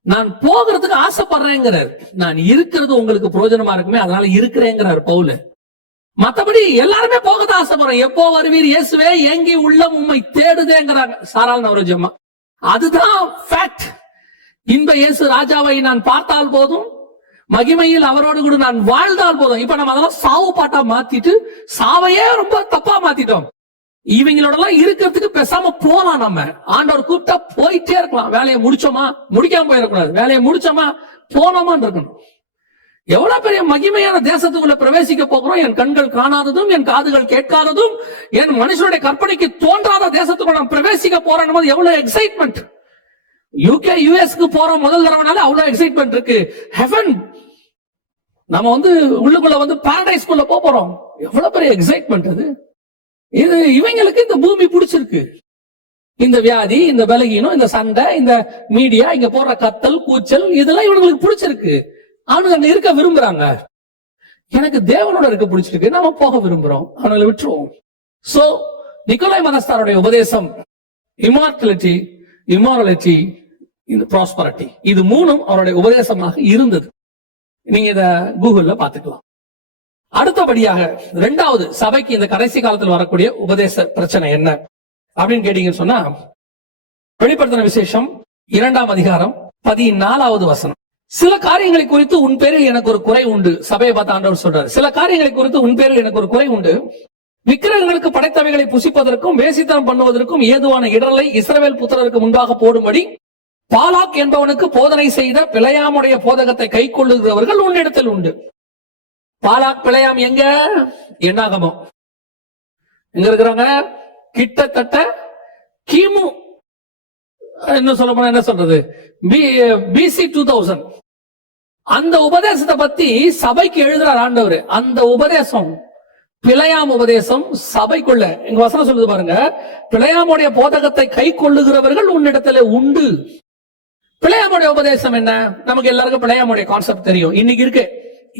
நான் போகிறதுக்கு ஆசைப்படுறேங்கிறார். நான் இருக்கிறது உங்களுக்கு பிரயோஜனமா இருக்குமே, அதனால இருக்கிறேங்கிறார் பவுல். மத்தபடி எல்லாருமே போகதான் ஆசைப்படுறோம். எப்போ வருவீர் இயேசுவே, ஏங்கி உள்ளம் உம்மை தேடுதேங்கிறாங்க சாரால் நவரோஜம்மா. அதுதான் ஃபேக்ட். இன்ப இயேசு ராஜாவை நான் பார்த்தால் போதும், மகிமையில் அவரோடு கூட நான் வாழ்ந்தால் போதும். இப்ப நம்ம அதெல்லாம் சாவு பாட்டா மாத்திட்டு சாவையே ரொம்ப தப்பா மாத்திட்டோம். இவங்களோட எல்லாம் இருக்கிறதுக்கு பேசாம போலாம். நம்ம ஆண்டவர் கூப்பிட்டா போயிட்டே இருக்கலாம். வேலையை முடிச்சோமா, முடிக்காம போயிடக்கூடாது. வேலையை முடிச்சோமா, போனோமான்னு இருக்கணும். எவ்வளவு பெரிய மகிமையான தேசத்துக்குள்ள பிரவேசிக்க போகிறோம். என் கண்கள் காணாததும் என் காதுகள் கேட்காததும் என் மனுஷனுடைய கற்பனைக்கு தோன்றாத தேசத்துக்குள்ள நான் பிரவேசிக்க போறேன் போது எவ்வளவு எக்ஸைட்மெண்ட். யூகே யுஎஸ்க்கு போறோம் முதல் தடவைனால அவ்வளவு எக்ஸைட்மெண்ட் இருக்கு. ஹெவன், நம்ம உள்ளுக்குள்ள பாரடைஸ்குள்ள போறோம். எவ்வளவு பெரிய எக்ஸைட்மெண்ட் அது. இது இவங்களுக்கு இந்த பூமி பிடிச்சிருக்கு. இந்த வியாதி, இந்த பலகீனம், இந்த சண்டை, இந்த மீடியா, இங்க போடுற கத்தல் கூச்சல், இதெல்லாம் இவங்களுக்கு பிடிச்சிருக்கு. அவனுங்க அங்க இருக்க விரும்புறாங்க. எனக்கு தேவனோட இருக்க பிடிச்சிருக்கு, நாம போக விரும்புறோம். அவங்களை விட்டுருவோம். சோ நிக்கோலாய் மதஸ்தாருடைய உபதேசம் இம்மார்டாலிட்டி, இம்மாரலிட்டி, இந்த ப்ராஸ்பரிட்டி, இது மூணும் அவருடைய உபதேசமாக இருந்தது. நீங்க இத கூகுள்ல பாத்துக்கலாம். அடுத்தபடியாக இரண்டாவது சபைக்கு இந்த கடைசி காலத்தில் வரக்கூடிய உபதேச பிரச்சனை என்ன அப்படின்னு கேட்டீங்கன்னு சொன்னா, வெளிப்படுத்தின விசேஷம் 2ஆம் அதிகாரம் 14வது வசனம். சில காரியங்களை குறித்து உன் பேரில் எனக்கு ஒரு குறை உண்டு. சபையை பார்த்து ஆண்டவர் சொல்றாரு, சில காரியங்களை குறித்து உன் பேரில் எனக்கு ஒரு குறை உண்டு. விக்கிரகங்களுக்கு படைத்தவைகளை புசிப்பதற்கும் வேசித்தனம் பண்ணுவதற்கும் ஏதுவான இடரை இஸ்ரவேல் புத்திரருக்கு முன்பாக போடும்படி பாலாக் என்பவனுக்கு போதனை செய்த பிழையாமுடைய போதகத்தை கை கொள்ளுகிறவர்கள் உன்னிடத்தில் உண்டு. பாலாக் பிழையாம் எங்க? என்னாகமோ எங்க இருக்கிறாங்க? கிட்டத்தட்ட கிமு என்ன சொல்ல போனா என்ன சொல்றது, பிசி 2000. அந்த உபதேசத்தை பத்தி சபைக்கு எழுதுறார் ஆண்டவர். அந்த உபதேசம் பிழையாம் உபதேசம் சபைக்குள்ள எங்க வசனம் சொல்லுது பாருங்க, பிழையாமுடைய போதகத்தை கை கொள்ளுகிறவர்கள் உன்னிடத்துல உண்டு. பிழையாமுடைய உபதேசம் என்ன? நமக்கு எல்லாருக்கும் பிழையாமுடைய கான்செப்ட் தெரியும். இன்னைக்கு இருக்கு,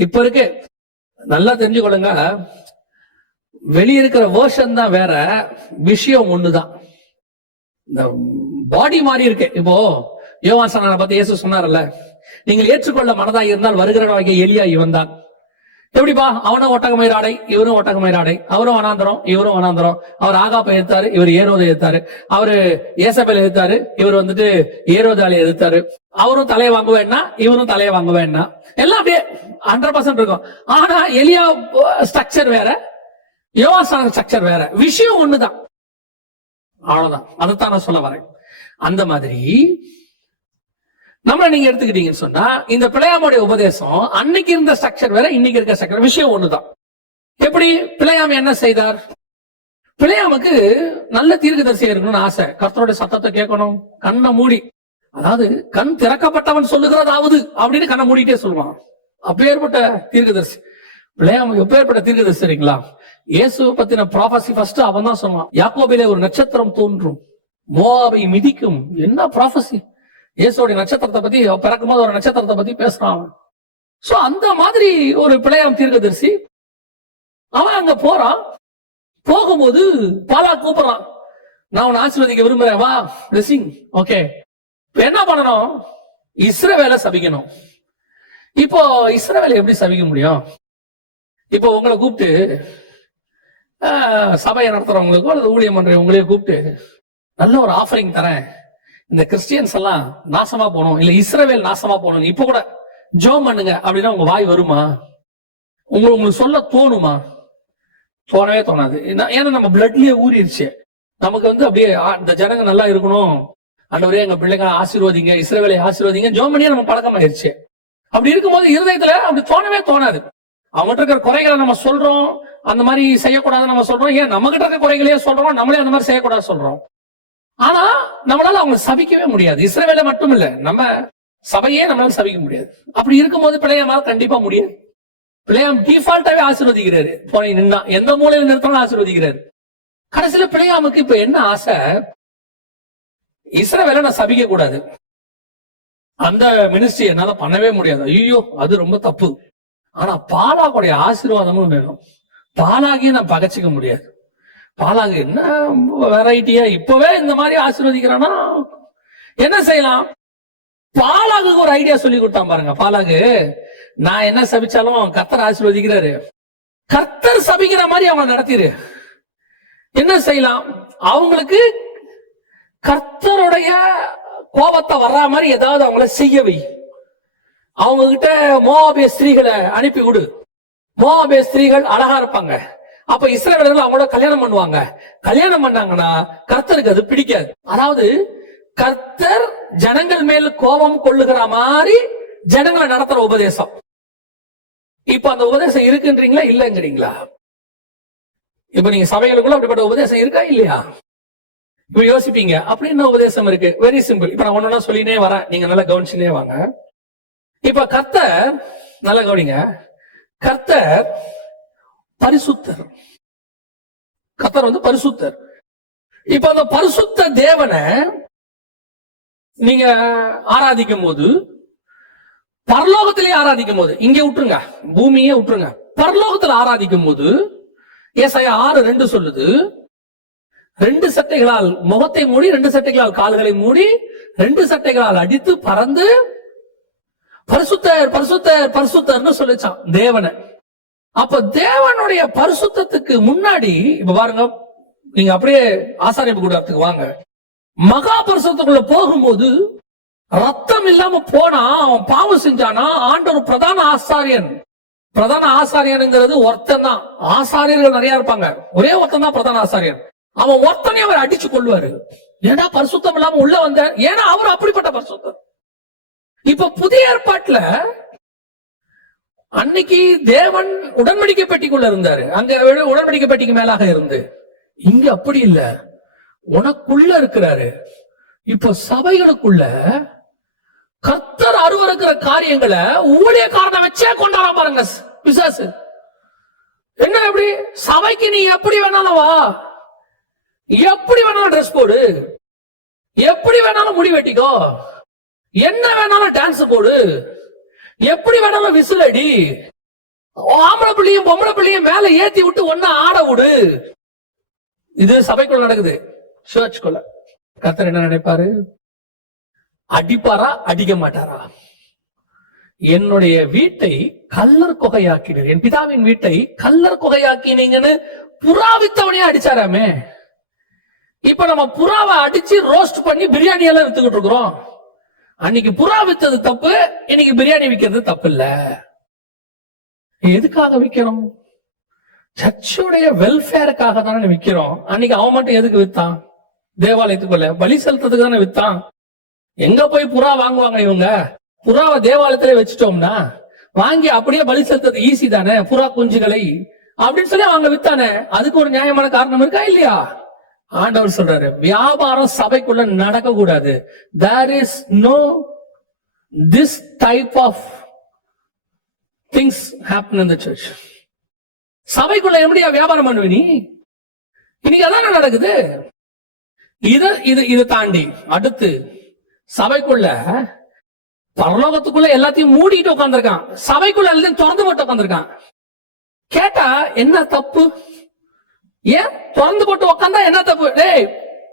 இப்ப இருக்கு. நல்லா தெரிஞ்சுக்கொள்ளுங்க, வெளியிருக்கிற வேர்ஷன் தான் வேற, விஷயம் ஒண்ணுதான். இந்த பாடி மாறி இருக்கு. இப்போ யோவான் ஸ்நானனை பத்தி இயேசு சொன்னார்ல, நீங்கள் ஏற்றுக்கொள்ள மனதாய் இருந்தால் வருகிறவனாகிய எலியா இவன் தான். எப்படிப்பா? அவனும் ஒட்டகமயிராடை, இவரும் ஒட்டகமயிராடை. அவரும் வனாந்தரம், இவரும் வனாந்தரம். அவர் ஆகாப்பை எதிர்த்தாரு, இவர் ஏரோதை எதிர்த்தாரு. அவரு ஏசபேல் எதிர்த்தாரு, இவர் ஏரோதாலை எதிர்த்தாரு. அவரும் தலையை வாங்குவேன்னா இவரும் தலையை வாங்குவேன்னா, எல்லாம் அப்படியே 100% இருக்கும். ஆனா எலியா ஸ்ட்ரக்சர் வேற, யோவான் ஸ்ட்ரக்சர் வேற, விஷயம் ஒண்ணுதான். அவ்வளவுதான். அதைத்தான் நான் சொல்ல வரேன். அந்த மாதிரி நம்மள நீங்க எடுத்துக்கிட்டீங்கன்னு சொன்னா, இந்த பிழையாமுடைய உபதேசம் அன்னைக்கு இருந்த ஸ்ட்ரக்சர் வேற, இன்னைக்கு இருக்க ஸ்ட்ரக்சர், விஷயம் ஒண்ணுதான். எப்படி? பிழையாம் என்ன செய்தார்? பிழையாமுக்கு நல்ல தீர்க்கதரிசியா இருக்கணும்னு ஆசை. கர்த்தருடைய சத்தத்தை கேட்கணும், கண்ணை மூடி, அதாவது கண் திறக்கப்பட்டவன் சொல்லுகிறதாவது அப்படின்னு கண்ணை மூடிட்டே சொல்லுவான். அப்பேற்பட்ட தீர்க்கதரிசி பிழையாம். எப்பேற்பட்ட தீர்க்கதரிசி சரிங்களா? இயேசு பத்தின ப்ராபசி ஃபர்ஸ்ட் அவன் தான் சொன்னான். யாக்கோபிலே ஒரு நட்சத்திரம் தோன்றும், மோவாபை மிதிக்கும். என்ன ப்ராபசி! இயேசுடைய நட்சத்திரத்தை பத்தி, பிறக்கும் போது ஒரு நட்சத்திரத்தை பத்தி பேசுறான். சோ அந்த மாதிரி ஒரு பிழையாம் தீர்க்கதரிசி. அவன் அங்க போறான். போகும்போது பாலா கூப்பிடுறான், நான் உன்னை ஆசீர்வதிக்க விரும்புறேன், வா, பிளெஸிங். ஓகே, என்ன பண்ணணும்? இஸ்ரவேலை சபிக்கணும். இப்போ இஸ்ரவேலை எப்படி சபிக்க முடியும்? இப்போ உங்களை கூப்பிட்டு, சபையை நடத்துறவங்களுக்கோ அல்லது ஊழியம் பண்றவங்களையும் கூப்பிட்டு, நல்ல ஒரு ஆஃபரிங் தரேன், இந்த கிறிஸ்டியன்ஸ் எல்லாம் நாசமா போனோம், இல்ல இஸ்ரவேல் நாசமா போனோம், இப்ப கூட ஜெபம் பண்ணுங்க அப்படின்னா உங்க வாய் வருமா? உங்களுக்கு சொல்ல தோணுமா? தோணவே தோணாது. ஏன்னா நம்ம பிளட்லயே ஊறிடுச்சு. நமக்கு அப்படியே இந்த ஜனங்க நல்லா இருக்கணும், ஆண்டவரே எங்க பிள்ளைங்க ஆசீர்வதிங்க, இஸ்ரவேலை ஆசீர்வதிங்க, ஜெபம் பண்ணியே நம்ம பழக்கமாயிருச்சு. அப்படி இருக்கும்போது இருதயத்துல அப்படி தோணவே தோணாது. அவங்ககிட்ட இருக்கிற குறைகளை நம்ம சொல்றோம், அந்த மாதிரி செய்யக்கூடாதுன்னு நம்ம சொல்றோம். ஏன் நம்ம கிட்ட இருக்க குறைகளையே சொல்றோம், நம்மளே அந்த மாதிரி செய்யக்கூடாது சொல்றோம். ஆனா நம்மளால அவங்க சபிக்கவே முடியாது. இஸ்ரவேலை மட்டும் இல்ல, நம்ம சபையே நம்மளால சபிக்க முடியாது. அப்படி இருக்கும்போது பிழையாமால கண்டிப்பா முடியாது. பிழையாம் டிஃபால்ட்டாவே ஆசீர்வதிக்கிறாரு. போய் நின்னா எந்த மூலையில நிறுத்தணும் ஆசீர்வதிக்கிறாரு. கடைசியில பிழையாமுக்கு இப்ப என்ன ஆசை? இஸ்ரவேலை நான் சபிக்க கூடாது, அந்த மினிஸ்ட்ரி என்னால பண்ணவே முடியாது, ஐயோ அது ரொம்ப தப்பு. ஆனா பாலாகுடைய ஆசீர்வாதமும் வேணும். பாலாகியும் நான் பகச்சிக்க முடியாது. பாலாகு என்ன வெரைட்டியா இப்பவே இந்த மாதிரி ஆசீர்வதிக்கிறானா, என்ன செய்யலாம்? பாலாகுக்கு ஒரு ஐடியா சொல்லி கொடுத்தான் பாருங்க. பாலாகு, நான் என்ன சபிச்சாலும் கர்த்தர் ஆசீர்வதிக்கிறாரு, கர்த்தர் சபிக்கிற மாதிரி அவங்க நடத்திரு. என்ன செய்யலாம்? அவங்களுக்கு கர்த்தருடைய கோபத்தை வர்ற மாதிரி ஏதாவது அவங்கள செய்யவை. அவங்க கிட்ட மோவாபிய ஸ்திரீகளை அனுப்பி விடு. மோவாபிய ஸ்திரீகள் அழகா இருப்பாங்க. அப்ப இஸ்ரவேலர்கள் அவங்களோட கல்யாணம் பண்ணுவாங்க. கல்யாணம் பண்ணாங்கன்னா கர்த்தருக்கு அது பிடிக்காது. அதாவது கர்த்தர் ஜனங்கள் மேல் கோபம் கொள்ளுகிற மாதிரி ஜனங்களை நடத்துற உபதேசம். இப்ப அந்த உபதேசம் இருக்குன்றீங்களா இல்லங்கிறீங்களா? இப்ப நீங்க சபைகளுக்குள்ள அப்படிப்பட்ட உபதேசம் இருக்கா இல்லையா? இப்ப யோசிப்பீங்க, அப்படி என்ன உபதேசம் இருக்கு? Very simple. இப்ப நான் ஒன்னொன்னா சொல்லினே வரேன், நீங்க நல்லா கவனிச்சுனே வாங்க. இப்ப கர்த்தர், நல்லா கவனிங்க, கர்த்தர் பரிசுத்தர். கர்த்தர் வந்து பரிசுத்தர். இப்ப அந்த பரிசுத்த தேவனை நீங்க ஆராதிக்கும் போது, பரலோகத்திலே ஆராதிக்கும் போது, இங்க விட்டுருங்க, பூமியே விட்டுருங்க, பரலோகத்தில் ஆராதிக்கும் போது ஏசாயா 6:2 சொல்லுது, 2 சட்டைகளால் முகத்தை மூடி, 2 சட்டைகளால் கால்களை மூடி, 2 சட்டைகளால் அடித்து பறந்து பரிசுத்தர் பரிசுத்தர் பரிசுத்தர்னு சொல்லிச்சான் தேவனை. அப்ப தேவனுடைய பரிசுத்தத்துக்கு முன்னாடி இப்ப பாருங்க, நீங்க அப்படியே ஆசாரியப்பு கூடாரத்துக்கு வாங்க. மகா பரிசுத்தத்துக்குள்ள போகும்போது ரத்தம் இல்லாம போனா அவன் பாவம் செஞ்சானா, ஆண்டவர் பிரதான ஆசாரியன். பிரதான ஆசாரியனுங்கிறது ஒருத்தன் தான். ஆசாரியர்கள் நிறைய இருப்பாங்க, ஒரே ஒருத்தன் தான் பிரதான ஆசாரியன். அவன் ஒருத்தனையும் அவர் அடிச்சு கொள்வாரு. ஏன்னா பரிசுத்தம் இல்லாம உள்ள வந்த, ஏன்னா அவர் அப்படிப்பட்ட பரிசுத்தம். இப்ப புதிய ஏற்பாட்டுல அன்னைக்கு தேவன் உடன்படிக்கை பெட்டிக்குள்ள இருந்தாரு, அங்க உடன்படிக்கை பெட்டிக்கு மேலாக இருந்து. இங்க அப்படி இல்ல, உனக்குள்ள இருக்கிறாரு. இப்ப சபைகளுக்குள்ள கர்த்தர் அருவருக்கிற காரியங்களை ஊழியக்காரனை வச்சே கொண்டாட பாருங்க பிசாசு. என்ன எப்படி சபைக்கு நீ எப்படி வேணாலும் வா, எப்படி வேணாலும் ட்ரெஸ் போடு, எப்படி வேணாலும் முடி வெட்டிக்கோ, என்ன வேணாலும் டான்ஸ் போடு, எப்படி வேணாலும் விசில் அடி, ஆம்பளை பிள்ளையும் பொம்பளை பிள்ளையும் மேல ஏத்தி விட்டு ஒன்னா ஆட விடு. இது சபைக்குள்ள நடக்குது, சர்ச்சுக்குள்ள. கர்த்தர் என்ன நினைப்பாரு? அடிப்பாரா அடிக்க மாட்டாரா? என்னுடைய வீட்டை கல்லர் குகையாக்கினீர், என் பிதாவின் வீட்டை கல்லர் குகையாக்கினீங்கன்னு புறாவித்தவனையே அடிச்சாராமே. இப்ப நம்ம புறாவை அடிச்சு ரோஸ்ட் பண்ணி பிரியாணி எல்லாம் வித்துக்கிட்டு இருக்கிறோம். அன்னைக்கு புறா வித்தது தப்பு, இன்னைக்கு பிரியாணி விற்கிறது தப்பு இல்ல. எதுக்காக விற்கிறோம்? சர்ச்சுடைய வெல்ஃபேருக்காக தானே விற்கிறோம். அன்னைக்கு அவன் மட்டும் எதுக்கு வித்தான்? தேவாலயத்துக்குள்ள பலி செலுத்துறதுக்கு தானே வித்தான். எங்க போய் புறா வாங்குவாங்க இவங்க? புறாவை தேவாலயத்திலே வச்சுட்டோம்னா வாங்கி அப்படியே பலி செலுத்துறது ஈஸி தானே, புறா குஞ்சுகளை அப்படின்னு சொல்லி அவங்க வித்தானே. அதுக்கு ஒரு நியாயமான காரணம் இருக்கா இல்லையா? ஆண்டவர் சொல்றாரு, வியாபாரம் சபைக்குள்ள நடக்க கூடாது. There is no this type of things happen in the church. சபைக்குள்ள எப்படியா வியாபாரம் பண்ணுவ நீ? இன்னைக்கு அதான் நடக்குது. இதை தாண்டி அடுத்து சபைக்குள்ள, பரலோகத்துக்குள்ள எல்லாத்தையும் மூடிட்டு உட்கார்ந்துருக்கான், சபைக்குள்ள எல்லாத்தையும் திறந்து போட்டு உட்கார்ந்துருக்கான். கேட்டா என்ன தப்பு? ஏன் திறந்து போட்டு உட்கார்ந்தா என்ன தப்பு? டேய்,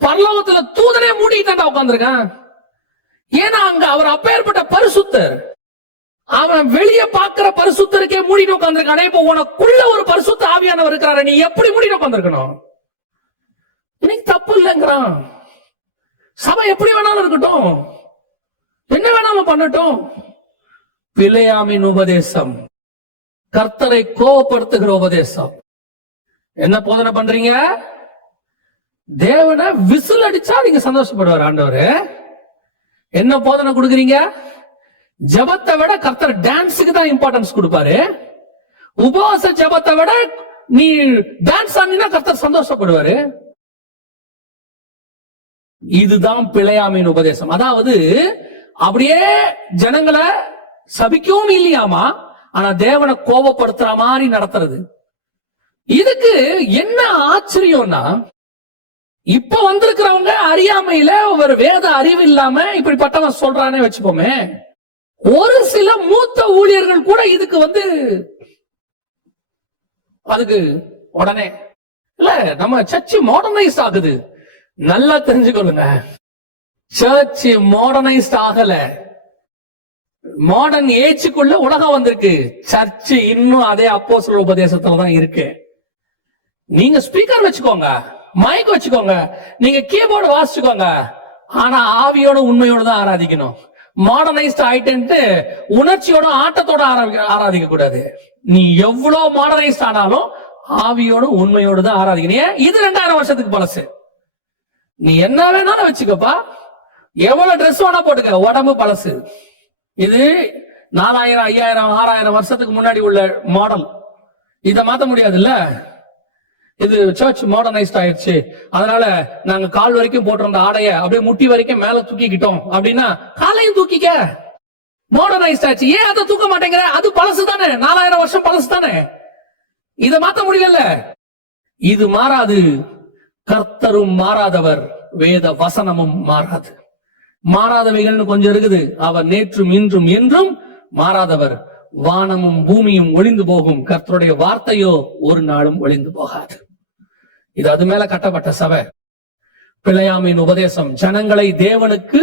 பரலோகத்துல தூதனே மூடிட்டாண்டா உட்கார்ந்துருக்கான். ஏன்னா அங்க அவர் அப்பேற்பட்ட பரிசுத்தர். அவன் வெளியே பார்க்கிற பரிசுத்தருக்கே மூடிட்டு உட்கார்ந்துருக்கானே. இப்ப உனக்குள்ள ஒரு பரிசுத்த ஆவியானவர் இருக்கிறாரு, நீ எப்படி மூடிட்டு உட்கார்ந்துருக்கணும்? இன்னைக்கு தப்பு இல்லைங்கிறான். சபை எப்படி வேணாலும் இருக்கட்டும், என்ன வேணாலும் பண்ணட்டும். பிலேயாமின் உபதேசம், கர்த்தரை கோபப்படுத்துகிற உபதேசம். என்ன போதனை பண்றீங்க? தேவனை விசில் அடிச்சா நீங்க சந்தோஷப்படுவார் ஆண்டவர். என்ன போதனை கொடுக்குறீங்க? ஜபத்தை விட கர்த்தர் டான்ஸுக்கு தான் இம்பார்ட்டன்ஸ் கொடுப்பாரு. உபவாச ஜபத்தை விட நீ டான்ஸ் ஆடினா கர்த்தர் சந்தோஷப்படுவாரு. இதுதான் பிலேயாமின் உபதேசம். அதாவது அப்படியே ஜனங்களை சபிக்கவும் இல்லையாமா, ஆனா தேவனை கோபப்படுத்துற மாதிரி நடத்துறது. இதுக்கு என்ன ஆச்சரியம்னா, இப்ப வந்திருக்கிறவங்க அறியாமையில ஒரு வேத அறிவு இல்லாம இப்படிப்பட்டவன் சொல்றானே வச்சுப்போமே, ஒரு சில மூத்த ஊழியர்கள் கூட இதுக்கு அதுக்கு உடனே இல்ல, நம்ம சர்ச் மாடர்னைஸ் ஆகுது. நல்லா தெரிஞ்சுக்கொள்ளுங்க, சர்ச் மாடர்னைஸ்ட் ஆகல. மாடர்ன் ஏஜுக்குள்ள உலகம் வந்திருக்கு, சர்ச் இன்னும் அதே அப்போஸ்தலர் உபதேசத்துல தான் இருக்கு. நீங்க ஸ்பீக்கர் வச்சுக்கோங்க, மைக் வச்சுக்கோங்க, நீங்க கீபோர்டு வாசிச்சுக்கோங்க, ஆனா ஆவியோட உண்மையோட தான் ஆராதிக்கணும். மாடர்னைஸ்ட் ஆயிட்டு உணர்ச்சியோட ஆட்டத்தோட ஆராதிக்க கூடாது. நீ எவ்வளவு மாடர்னைஸ்ட் ஆனாலும் ஆவியோட உண்மையோடு தான் ஆராதிக்கணும். இது 2000 வருஷத்துக்கு பழசு. நீ என்ன வேணாலும் வச்சுக்கப்பா, எவ்வளவு ட்ரெஸ் வேணா போட்டுக்க, உடம்பு பழசு. இது 4000, 5000, 6000 வருஷத்துக்கு முன்னாடி உள்ள மாடல். இதை மாத்த முடியாதுல்ல. இது சர்ச் மாடர்னைஸ்ட் ஆயிடுச்சு, அதனால நாங்க கால் வரைக்கும் போட்டிருந்த ஆடைய அப்படியே முட்டி வரைக்கும் மேல தூக்கிக்கிட்டோம் அப்படின்னா காலையும் தூக்கிக்க. மாடர்னைஸ்ட் ஆச்சு. ஏன் அதை தூக்க மாட்டேங்கிற? அது பழசு தானே, 4000 வருஷம் பழசு தானே. இதை மாத்த முடியல. இது மாறாது. கர்த்தரும் மாறாதவர், வேத வசனமும் மாறாது. மாறாதவைகள்னு கொஞ்சம் இருக்குது. அவர் நேற்றும் இன்றும் என்றும் மாறாதவர். வானமும் பூமியும் ஒளிந்து போகும், கர்த்தருடைய வார்த்தையோ ஒரு நாளும் ஒளிந்து போகாது. இது அது மேல கட்டப்பட்ட சபை. பிழையாமையின் உபதேசம். ஜனங்களை தேவனுக்கு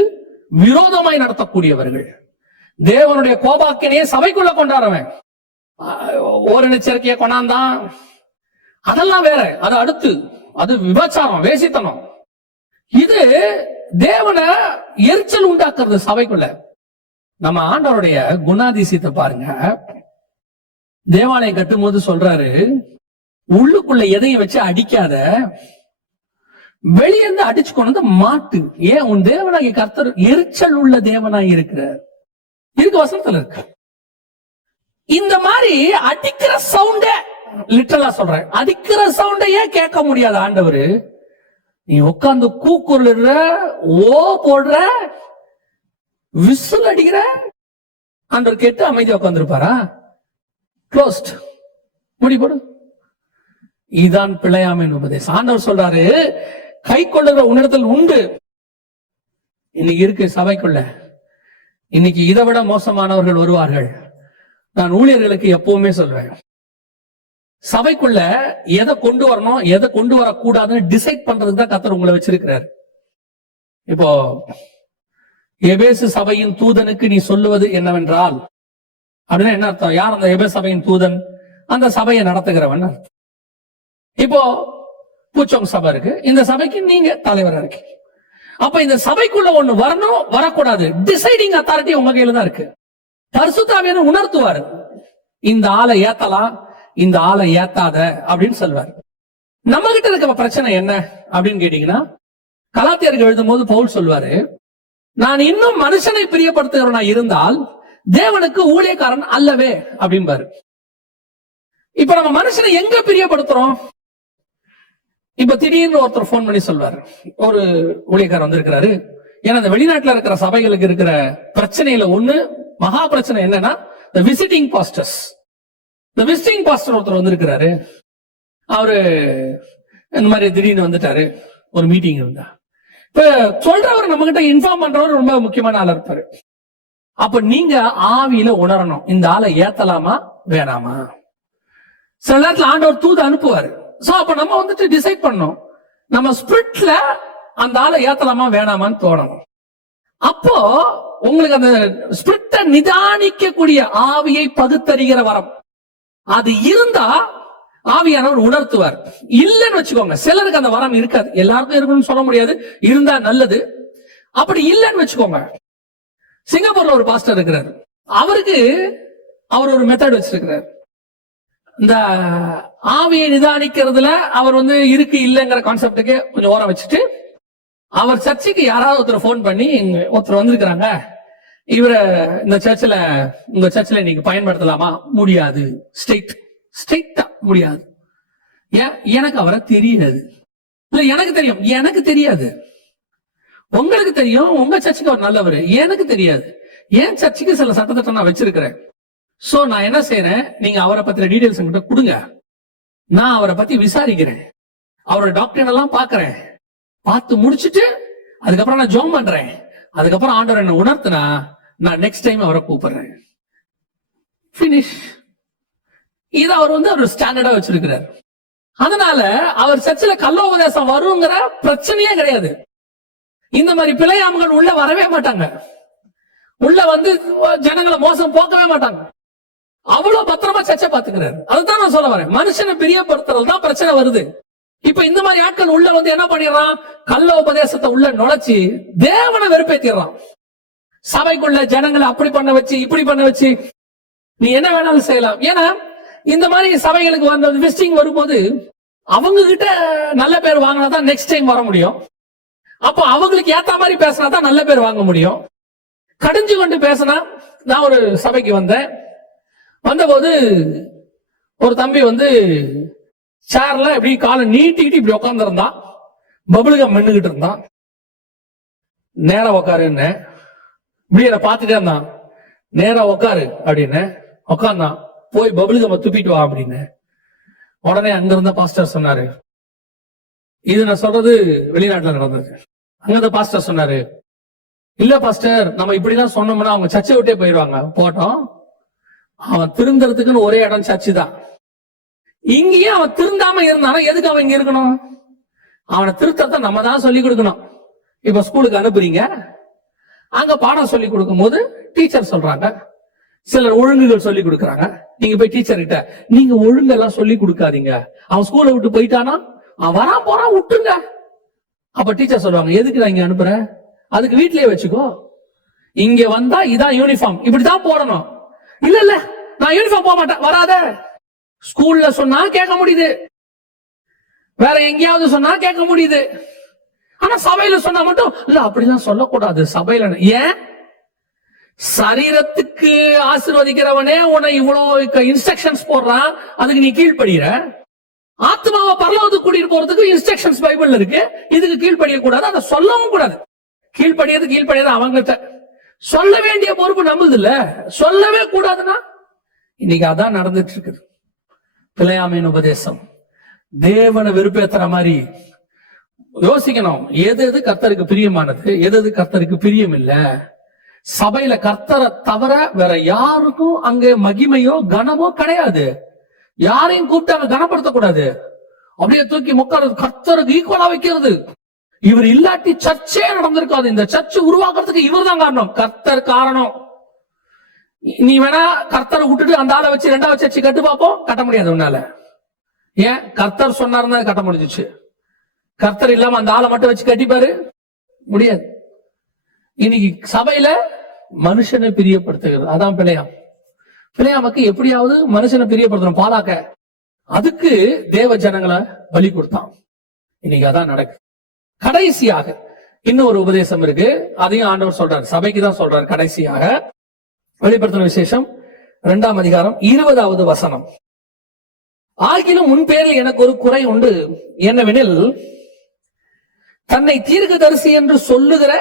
விரோதமாய் நடத்தக்கூடியவர்கள். தேவனுடைய கோபாக்கினையே சபைக்குள்ள கொண்டாடுறவன். ஓரினச்சேர்க்கையை கொண்டாந்தான், அதெல்லாம் வேற, அது அடுத்து. அது விபச்சாரம், வேசித்தனம். இது தேவனை எரிச்சல் உண்டாக்குறது சபைக்குள்ள. நம்ம ஆண்டவருடைய குணாதிசயத்தை பாருங்க. தேவாலயம் கட்டும் போது சொல்றாரு, உள்ளுக்குள்ள எதையும் வச்சு அடிக்காத, வெளியேந்து அடிச்சு கொண்டு மாட்டு. ஏன்? உன் தேவனாகிய கர்த்தர் எரிச்சல் உள்ள தேவனாய் இருக்கிறார். இருக்கு, வசனத்துல இருக்கு. இந்த மாதிரி அடிக்கிற சவுண்ட, லிட்டரலா சொல்றேன், அடிக்கிற சவுண்ட ஏன் கேட்க முடியாது ஆண்டவரு? நீ உட்கார்ந்து கூக்குரல்ற, ஓ போடுற, விசில் அடிக்கிற, ஆண்டவர் கேட்டு அமைதியா உட்கார்ந்துருப்பாரா? க்ளோஸ்ட், முடி போடு. இதுதான் பிழையாமையின் உபதேசம். ஆண்டவர் சொல்றாரு, கை கொள்ளுகிற உணர்தல் உண்டு. இன்னைக்கு இருக்கு சபைக்குள்ள. இன்னைக்கு இதை விட மோசமானவர்கள் வருவார்கள். நான் ஊழியர்களுக்கு எப்பவுமே சொல்றேன், சபைக்குள்ள எதை கொண்டு வரணும், எதை கொண்டு வரக்கூடாதுன்னு டிசைட் பண்றதுக்கு தான் கர்த்தர் உங்களை வச்சிருக்கிறார். இப்போ எபேசு சபையின் தூதனுக்கு நீ சொல்லுவது என்னவென்றால் அப்படின்னா என்ன அர்த்தம்? யார் அந்த எபேசு சபையின் தூதன்? அந்த சபையை நடத்துகிறவன். இப்போ பூச்சோங் சபை இருக்கு, இந்த சபைக்கு நீங்க தலைவரா இருக்கு. அப்ப இந்த சபைக்குள்ள ஒண்ணு வரணும், வரக்கூடாது, டிசைடிங் அத்தாரிட்டி உங்க கையில தான் இருக்கு. பரிசுத்த ஆவியானவர் உணர்த்துவாரு, இந்த ஆளை ஏத்தலாம், இந்த ஆளை ஏத்தாத அப்படின்னு சொல்வார். நம்ம கிட்ட இருக்க பிரச்சனை என்ன அப்படின்னு கேட்டீங்கன்னா, கலாத்தியருக்கு எழுதும் போது பவுல் சொல்வாரு, நான் இன்னும் மனுஷனை பிரியப்படுத்துகிறவனா இருந்தால் தேவனுக்கு ஊழியக்காரன் அல்லவே அப்படின்பாரு. இப்ப நம்ம மனுஷனை எங்க பிரியப்படுத்துறோம்? இப்ப திடீர்னு ஒருத்தர் போன் பண்ணி சொல்வாரு, ஒரு ஊழியக்காரர் வந்திருக்கிறாரு, ஏன்னா அந்த வெளிநாட்டுல இருக்கிற சபைகளுக்கு இருக்கிற பிரச்சனையில ஒண்ணு, மகா பிரச்சனை என்னன்னா விசிட்டிங் பாஸ்டர்ஸ். இந்த விசிட்டிங் பாஸ்டர் ஒருத்தர் வந்திருக்கிறாரு, அவரு இந்த மாதிரி திடீர்னு வந்துட்டாரு, ஒரு மீட்டிங் இருந்தா. இப்ப சொல்றவர் நம்ம கிட்ட இன்ஃபார்ம் பண்றவர் ரொம்ப முக்கியமான ஆளா இருப்பாரு. அப்ப நீங்க ஆவியில உணரணும், இந்த ஆளை ஏத்தலாமா வேணாமா. சில நேரத்துல ஆண்டவர் தூது அனுப்புவாரு. சோ அப்ப நம்ம வந்துட்டு டிசைட் பண்ணணும், நம்ம ஸ்பிரிட்ல அந்த ஆளை ஏத்தலாமா வேணாமான்னு தோணணும். அப்போ உங்களுக்கு அந்த ஸ்பிரிட்ட நிதானிக்கக்கூடிய ஆவியை பகுத்தறிகிற வரம் அது இருந்தா ஆவியானவர் உணர்த்துவார். இல்லைன்னு வச்சுக்கோங்க, சிலருக்கு அந்த வரம் இருக்காது, எல்லாருக்கும் இருக்குன்னு சொல்ல முடியாது, இருந்தா நல்லது. அப்படி இல்லைன்னு வச்சுக்கோங்க, சிங்கப்பூர்ல ஒரு பாஸ்டர் இருக்கிறார், அவருக்கு அவர் ஒரு மெத்தட் வச்சிருக்கிறார். இந்த ஆவியை நிதானிக்கிறதுல அவர் இருக்கு இல்லைங்கிற கான்செப்டுக்கு கொஞ்சம் ஓரம் வச்சுட்டு, அவர் சர்ச்சுக்கு யாராவது ஒருத்தர் போன் பண்ணி, ஒருத்தர் வந்திருக்கிறாங்க, இவரை இந்த சர்ச்சில், உங்க சர்ச்சில் இன்னைக்கு பயன்படுத்தலாமா? முடியாது. ஸ்ட்ரெயிட்டா முடியாது. ஏன்? எனக்கு அவரை தெரியாது. இல்ல எனக்கு தெரியும், எனக்கு தெரியாது. உங்களுக்கு தெரியும், உங்க சர்ச்சுக்கு அவர் நல்லவர், எனக்கு தெரியாது. ஏன் சர்ச்சுக்கு சில சட்டத்திட்டம் நான் வச்சிருக்கிறேன். சோ நான் என்ன செய்யறேன், நீங்க அவரை பத்தின டீடைல்ஸ் என்கிட்ட கொடுங்க, நான் அவரை பத்தி விசாரிக்கிறேன், அவரோட டாக்டர் எல்லாம் பாக்குறேன், பார்த்து முடிச்சுட்டு அதுக்கப்புறம் நான் ஜெபம் பண்றேன், அதுக்கப்புறம் ஆண்டவர் என்ன உணர்த்தினா நான் நெக்ஸ்ட் டைம் அவரை கூப்பிடுறேன். பினிஷ். இது அவர் ஒரு ஸ்டாண்டர்டா வச்சிருக்கிறார். அதனால அவர் சர்ச்சில் கள்ளோபதேசம் வருங்கிற பிரச்சனையே கிடையாது. இந்த மாதிரி பிழையாமங்கள் உள்ள வரவே மாட்டாங்க, உள்ள ஜனங்களை மோசம் போக்கவே மாட்டாங்க. அவ்வளவு பத்திரமா சர்ச்சை பாத்துக்கிறாரு. அதுதான் நான் சொல்ல வரேன், மனுஷனை பிரியப்படுத்துறது தான் பிரச்சனை வருது. இப்ப இந்த மாதிரி ஆட்கள் உள்ள என்ன பண்ணிடுறான், கள்ள உபதேசத்தை உள்ள நுழைச்சி தேவனை வெறுப்பேத்திடுறான். சபைக்குள்ள ஜனங்களை அப்படி பண்ண வச்சு இப்படி பண்ண வச்சு நீ என்ன வேணாலும் செய்யலாம். ஏன்னா இந்த மாதிரி சபைகளுக்கு விசிட்டிங் வரும்போது அவங்க கிட்ட நல்ல பேர் வாங்கினாதான் நெக்ஸ்ட் டைம் வர முடியும். அப்போ அவங்களுக்கு ஏத்த மாதிரி பேசினா தான் நல்ல பேர் வாங்க முடியும். கடிஞ்சு கொண்டு பேசினா நான் ஒரு சபைக்கு வந்தபோது ஒரு தம்பி சேர்ல இப்படி காலை நீட்டிக்கிட்டு இப்படி உட்காந்துருந்தான், பபுளுகம் மென்னுகிட்டு இருந்தான். நேரா உக்காருன்னு இப்படி என்ன பார்த்துட்டே இருந்தான். நேரா உக்காரு அப்படின்னு உட்காந்தான். போய் பபுளுகம் துப்பிட்டு வா அப்படின்னு. உடனே அங்க இருந்த பாஸ்டர் சொன்னாரு, இது நான் சொல்றது வெளிநாட்டுல நடந்தது. அங்க பாஸ்டர் சொன்னாரு, இல்ல பாஸ்டர், நம்ம இப்படிலாம் சொன்னோம்னா அவங்க சர்ச்சை விட்டே போயிடுவாங்க. போட்டோம், அவன் திருந்தறதுக்குன்னு ஒரே இடம் சர்ச்சு தான். இங்கேயே அவன் திருந்தாம இருந்தானா எதுக்கு அவன் இங்க இருக்கணும்? அவனை திருத்தத்தை நம்ம தான் சொல்லி கொடுக்கணும். இப்ப ஸ்கூலுக்கு அனுப்புறீங்க, அங்க பாடம் சொல்லி கொடுக்கும் போது டீச்சர் சொல்றாங்க, சிலர் ஒழுங்குகள் சொல்லி கொடுக்கறாங்க. நீங்க போய் டீச்சர் கிட்ட நீங்க ஒழுங்கெல்லாம் சொல்லி கொடுக்காதீங்க, அவன் ஸ்கூலை விட்டு போயிட்டானா அவன் வரா போறான் விட்டுங்க. அப்ப டீச்சர் சொல்லுவாங்க, எதுக்கு நான் இங்க அனுப்புறேன், அதுக்கு வீட்லயே வச்சுக்கோ, இங்க வந்தா இதான் யூனிஃபார்ம், இப்படிதான் போடணும். இல்ல இல்ல நான் யூனிஃபார்ம் போக மாட்டேன், வராத. ஸ்கூல்ல சொன்னா கேட்க முடியுது, வேற எங்கேயாவது சொன்னா கேட்க முடியுது. ஆனா சபையில சொன்னா மட்டும் இல்ல, அப்படிலாம் சொல்லக்கூடாது சபையில. ஏன்? சரீரத்துக்கு ஆசீர்வதிக்கிறவனே உன்னை இவ்வளவு இன்ஸ்ட்ரக்ஷன்ஸ் போடுறான், அதுக்கு நீ கீழ்படுகிற. ஆத்மாவை பரலோகத்துக்கு கூட்டிட்டு போறதுக்கு இன்ஸ்ட்ரக்ஷன்ஸ் பைபிள்ல இருக்கு, இதுக்கு கீழ்படிய கூடாது, அதை சொல்லவும் கூடாது. கீழ்படியது அவங்ககிட்ட சொல்ல வேண்டிய பொறுப்பு நம்மளுது இல்ல, சொல்லவே கூடாதுன்னா. இன்னைக்கு அதான் நடந்துட்டு இருக்குது. பிழையாமையின் உபதேசம் தேவனை வெறுப்பேத்துற மாதிரி. யோசிக்கணும், எது எது கர்த்தருக்கு பிரியமானது, எது எது கர்த்தருக்கு பிரியம் இல்ல. சபையில கர்த்தரை தவிர வேற யாருக்கும் அங்க மகிமையோ கனமோ கிடையாது. யாரையும் கூப்பிட்டு அங்க கனப்படுத்தக்கூடாது, அப்படியே தூக்கி முக்காறது, கர்த்தருக்கு ஈக்குவலா வைக்கிறது. இவர் இல்லாட்டி சர்ச்சே நடந்திருக்காது. இந்த சர்ச்சை உருவாக்குறதுக்கு இவர் தான் காரணம், கர்த்தர் காரணம். நீ வேணா கர்த்தரை விட்டுட்டு அந்த ஆளை வச்சு ரெண்டாவது சர்ச்சை கட்டு பார்ப்போம், கட்ட முடியாது உன்னால. ஏன்? கர்த்தர் சொன்னாருன்னா கட்ட முடிஞ்சிச்சு. கர்த்தர் இல்லாம அந்த ஆளை மட்டும் வச்சு கட்டிப்பாரு, முடியாது. இன்னைக்கு சபையில மனுஷனை பிரியப்படுத்துகிறது, அதான் பிழையாம். பிழையாமக்கு எப்படியாவது மனுஷனை பிரியப்படுத்தணும் பாலாக்க, அதுக்கு தேவ ஜனங்களை பலி கொடுத்தான். இன்னைக்கு அதான் நடக்கு. கடைசியாக இன்னொரு உபதேசம் இருக்கு, அதையும் ஆண்டவர் சொல்றாரு, சபைக்கு தான் சொல்றாரு. கடைசியாக வெளிப்படுத்தின விசேஷம் 2ஆம் அதிகாரம் 20வது வசனம். ஆகிலும் முன் பேரில் எனக்கு ஒரு குறை உண்டு, என்னவெனில் தன்னை தீர்க்கதரிசி என்று சொல்லுகிற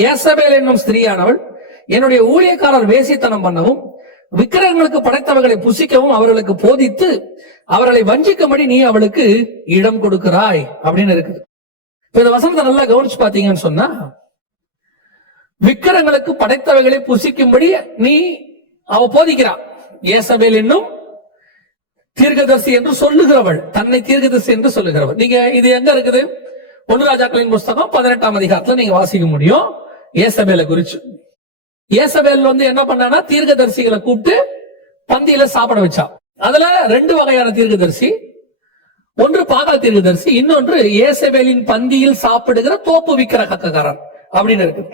யேசபேல் என்னும் ஸ்திரீயானவள் என்னுடைய ஊழியக்காரர் வேசித்தனம் பண்ணவும் விக்கிரகங்களுக்கு படைத்தவர்களை புசிக்கவும் அவர்களுக்கு போதித்து அவர்களை வஞ்சிக்கும்படி நீ அவளுக்கு இடம் கொடுக்கிறாய் அப்படின்னு இருக்குது. இப்ப இந்த வசனத்தை நல்லா கவனிச்சு பாத்தீங்கன்னு சொன்னா, விக்கிரகங்களுக்கு படைத்தவைகளை புசிக்கும்படி நீ அவ போதிக்கிறான். யேசபேல் என்னும் தீர்க்கதரிசி என்று சொல்லுகிறவள், தன்னை தீர்க்கதரிசி என்று சொல்லுகிறவள். நீங்க இது எங்க இருக்குது? 1 ராஜாக்களின் புஸ்தகம் 18ஆம் அதிகாரத்துல நீங்க வாசிக்க முடியும் யேசபேலை குறிச்சு. யேசபேல் என்ன பண்ணானா, தீர்க்கதரிசிகளை கூப்பிட்டு பந்தியில சாப்பிட வச்சா. அதுல 2 வகையான தீர்க்கதரிசி, ஒன்று பாகால் தீர்க்கதரிசி, இன்னொன்று யேசபேலின் பந்தியில் சாப்பிடுகிற தோப்பு விக்கிரகக்காரன் அப்படின்னு இருக்கு.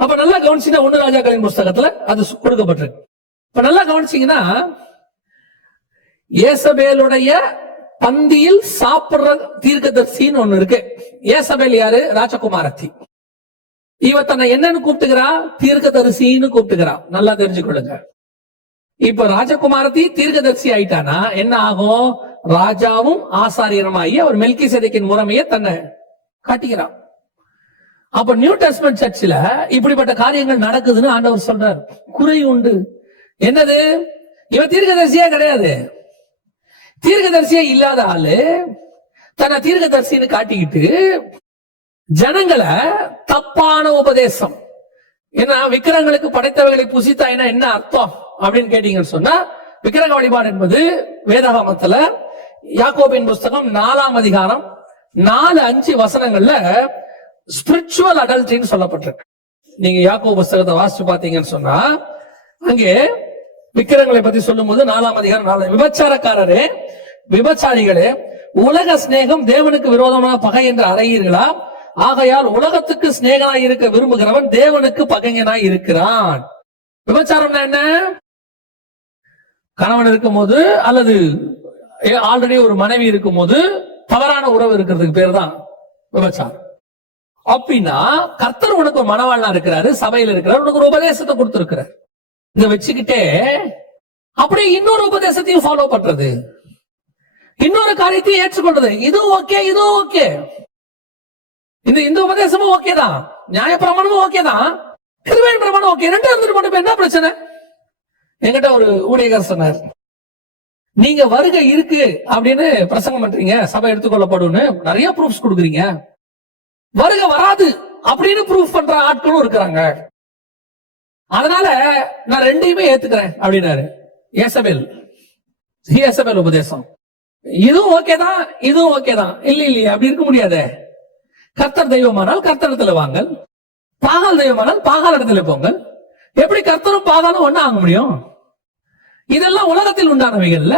அப்ப நல்லா கவனிச்சீங்கன்னா 1 ராஜாக்களின் புஸ்தகத்துல அது கொடுக்கப்பட்டிருக்கு. இப்ப நல்லா கவனிச்சீங்கன்னா, யேசபேலுடைய பந்தியில் சாப்பிடுற தீர்க்கதரிசின்னு ஒண்ணு இருக்கு. யேசபேல் யாரு? ராஜகுமாரத்தி. இவ தன்னை என்னன்னு கூப்பிட்டுக்கிறா? தீர்க்கதரிசின்னு கூப்பிட்டுக்கிறா. நல்லா தெரிஞ்சுக்கொள்ளுங்க. இப்ப ராஜகுமாரத்தி தீர்க்கதரிசி ஆயிட்டானா என்ன ஆகும்? ராஜாவும் ஆசாரியருமாயி அவர் மெல்கிசேதேக்கின் முறைமையை தன்னை காட்டிக்கிறான். அப்ப நியூ டெஸ்ட்மென்ட் சர்ச்சில் இப்படிப்பட்ட காரியங்கள் நடக்குதுன்னு ஆண்டவர் சொல்றார். குறை உண்டு. என்னது? இவன் தீர்க்கதரிசியே கிடையாது. தீர்க்கதரிசியே இல்லாத ஆளு தன்னை தீர்க்கதரிசின்னு காட்டிக்கிட்டு ஜனங்களை தப்பான உபதேசம். ஏன்னா விக்கிரகங்களுக்கு படைத்தவைகளை புசித்தாயினா என்ன அர்த்தம் அப்படின்னு கேட்டீங்கன்னு சொன்னா, விக்கிரக வழிபாடு என்பது வேதாகமத்துல யாக்கோபின் புஸ்தகம் 4ஆம் அதிகாரம் 4-5 வசனங்கள்ல ஸ்பிரிச்சுவல் அடல்ட்ரின்னு சொல்லப்பட்டிருக்கு. நீங்க யாக்கோபு புஸ்தகத்தை வாசிச்சு பாத்தீங்கன்னு சொன்னா, அங்கே விக்கிரகங்களை பத்தி சொல்லும் போது 4ஆம் அதிகாரம் 4, விபச்சாரக்காரரே விபச்சாரிகளே, உலக சிநேகம் தேவனுக்கு விரோதமான பகை என்று அறையீர்களா? ஆகையால் உலகத்துக்கு சிநேகனாய் இருக்க விரும்புகிறவன் தேவனுக்கு பகைஞனாய் இருக்கிறான். விபச்சாரம்னா என்ன? கணவன் இருக்கும் போது அல்லது ஆல்ரெடி ஒரு மனைவி இருக்கும் போது தவறான உறவு இருக்கிறதுக்கு பேர் தான் விபச்சாரம். அப்படின்னா கர்த்தர் உனக்கு ஒரு மனவாளனா இருக்கிறாரு, சபையில் இருக்கிறார், உனக்கு ஒரு உபதேசத்தை கொடுத்திருக்கிறார். இத வச்சுக்கிட்டே அப்படியே இன்னொரு உபதேசத்தையும் ஃபாலோ பண்றது, இன்னொரு காரியத்தையும் ஏற்றுக்கொண்டது. இதுவும் ஓகே, இதுவும் ஓகே, இந்த உபதேசமும் ஓகே தான், நியாயப்பிரமாணமும் ஓகே தான், கிருபையின் பிரமாணம் ஓகே, ரெண்டு இருந்துட்டு மட்டும் என்ன பிரச்சனை? என்கிட்ட ஒரு ஊழியர் சொன்னார், நீங்க வருகை இருக்கு அப்படின்னு பிரசங்கம் பண்றீங்க, சபை எடுத்துக்கொள்ளப்படும் நிறைய ப்ரூஃப்ஸ் கொடுக்குறீங்க, வருகை வராது அப்படின்னு ப்ரூஃப் பண்ற ஆட்களும் இருக்கிறாங்க, அதனால நான் ரெண்டையுமே ஏத்துக்கிறேன் அப்படின்னாரு. ஏசபேல் உபதேசம் இதுவும் ஓகே தான், இதுவும் ஓகே தான். இல்லையே, அப்படி இருக்க முடியாது. கர்த்தர் தெய்வமானால் கர்த்தரிடத்துல வாங்கள், பாகால் தெய்வமானால் பாகால் இடத்துல போங்கள். எப்படி கர்த்தரும் பாகாலும் ஒண்ணா ஆக முடியும்? இதெல்லாம் உலகத்தில் உண்டானவைகள்ல.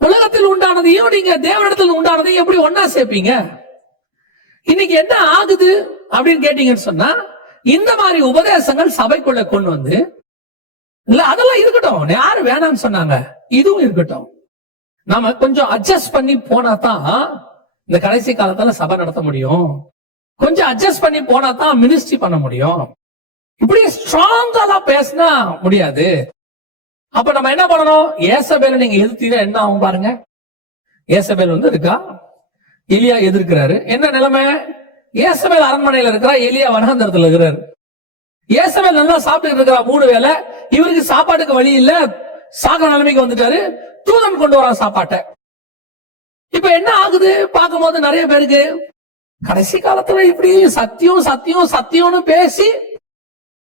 உலகத்தில் உண்டானதையும் நீங்க தேவனிடத்தில் உண்டானதையும் எப்படி ஒன்னா சேர்ப்பீங்க? இன்னைக்கு என்ன ஆகுது அப்படின்னு கேட்டீங்கன்னு சொன்னா, இந்த மாதிரி உபதேசங்கள் சபைக்குள்ள கொண்டு வந்து, இல்ல அதெல்லாம் இருக்கட்டும், யாரு வேணாம்னு சொன்னாங்க, இதுவும் இருக்கட்டும், நாம கொஞ்சம் அட்ஜஸ்ட் பண்ணி போனா தான் இந்த கடைசி காலத்துல சபை நடத்த முடியும். கொஞ்சம் அட்ஜஸ்ட் பண்ணி போனா தான் மினிஸ்ட்ரி பண்ண முடியும். இப்படி ஸ்ட்ராங்கா தான் பேசினா முடியாது. அப்ப நம்ம என்ன பண்ணணும்? ஏசபேல நீங்க எதிர்த்தீங்க என்ன ஆகும் பாருங்க. ஏசபேல் இருக்கா, எலியா எதிர்க்கிறாரு. என்ன நிலைமை? ஏசபேல் அரண்மனையில இருக்கிறா, எலியா வனாந்தரத்துல இருக்கிறாரு. ஏசபேல் நல்லா சாப்பிட்டு இருக்கிறா 3 வேளை, இவருக்கு சாப்பாட்டுக்கு வழி இல்ல, சாக நிலைமைக்கு வந்துட்டாரு. தூதன் கொண்டு வர சாப்பாட்டை. இப்ப என்ன ஆகுது பார்க்கும்போது நிறைய பேருக்கு, கடைசி காலத்துல இப்படி சத்தியம் சத்தியம் சத்தியம்னு பேசி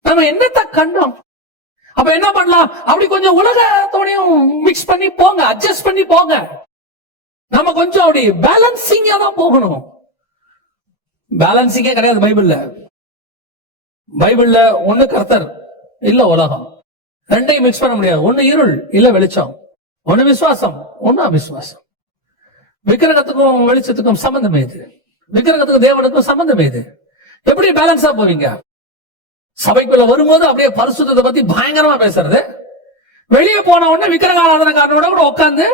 நம்ம என்னத்த கண்டோம்? அப்ப என்ன பண்ணலாம்? அப்படி கொஞ்சம் உலகத்தோடையும் மிக்ஸ் பண்ணி போங்க, அட்ஜஸ்ட் பண்ணி போங்க. நம்ம கொஞ்சம் அப்படி பேலன்சிங்கா தான் போகணும். பேலன்சிங்கே கிடையாது பைபிள்ல. பைபிள்ல ஒண்ணு கர்த்தர் இல்ல உலகம், ரெண்டையும் மிக்ஸ் பண்ண முடியாது. ஒண்ணு இருள் இல்ல வெளிச்சம், ஒண்ணு விசுவாசம் ஒண்ணு அவிசுவாசம். விக்கிரகத்துக்கும் வெளிச்சத்துக்கும் சம்பந்தம் இது, விக்கிரகத்துக்கும் தேவனுக்கும் சம்பந்தம் இது. எப்படி பேலன்ஸா போவீங்க? சபைக்குள்ள வரும்போது அப்படியே பரிசுத்தத்தை பத்தி பயங்கரமா பேசுறது, வெளியே போன உடனே விக்கிரக ஆராதனைக்காரனோட கூட உட்காந்து,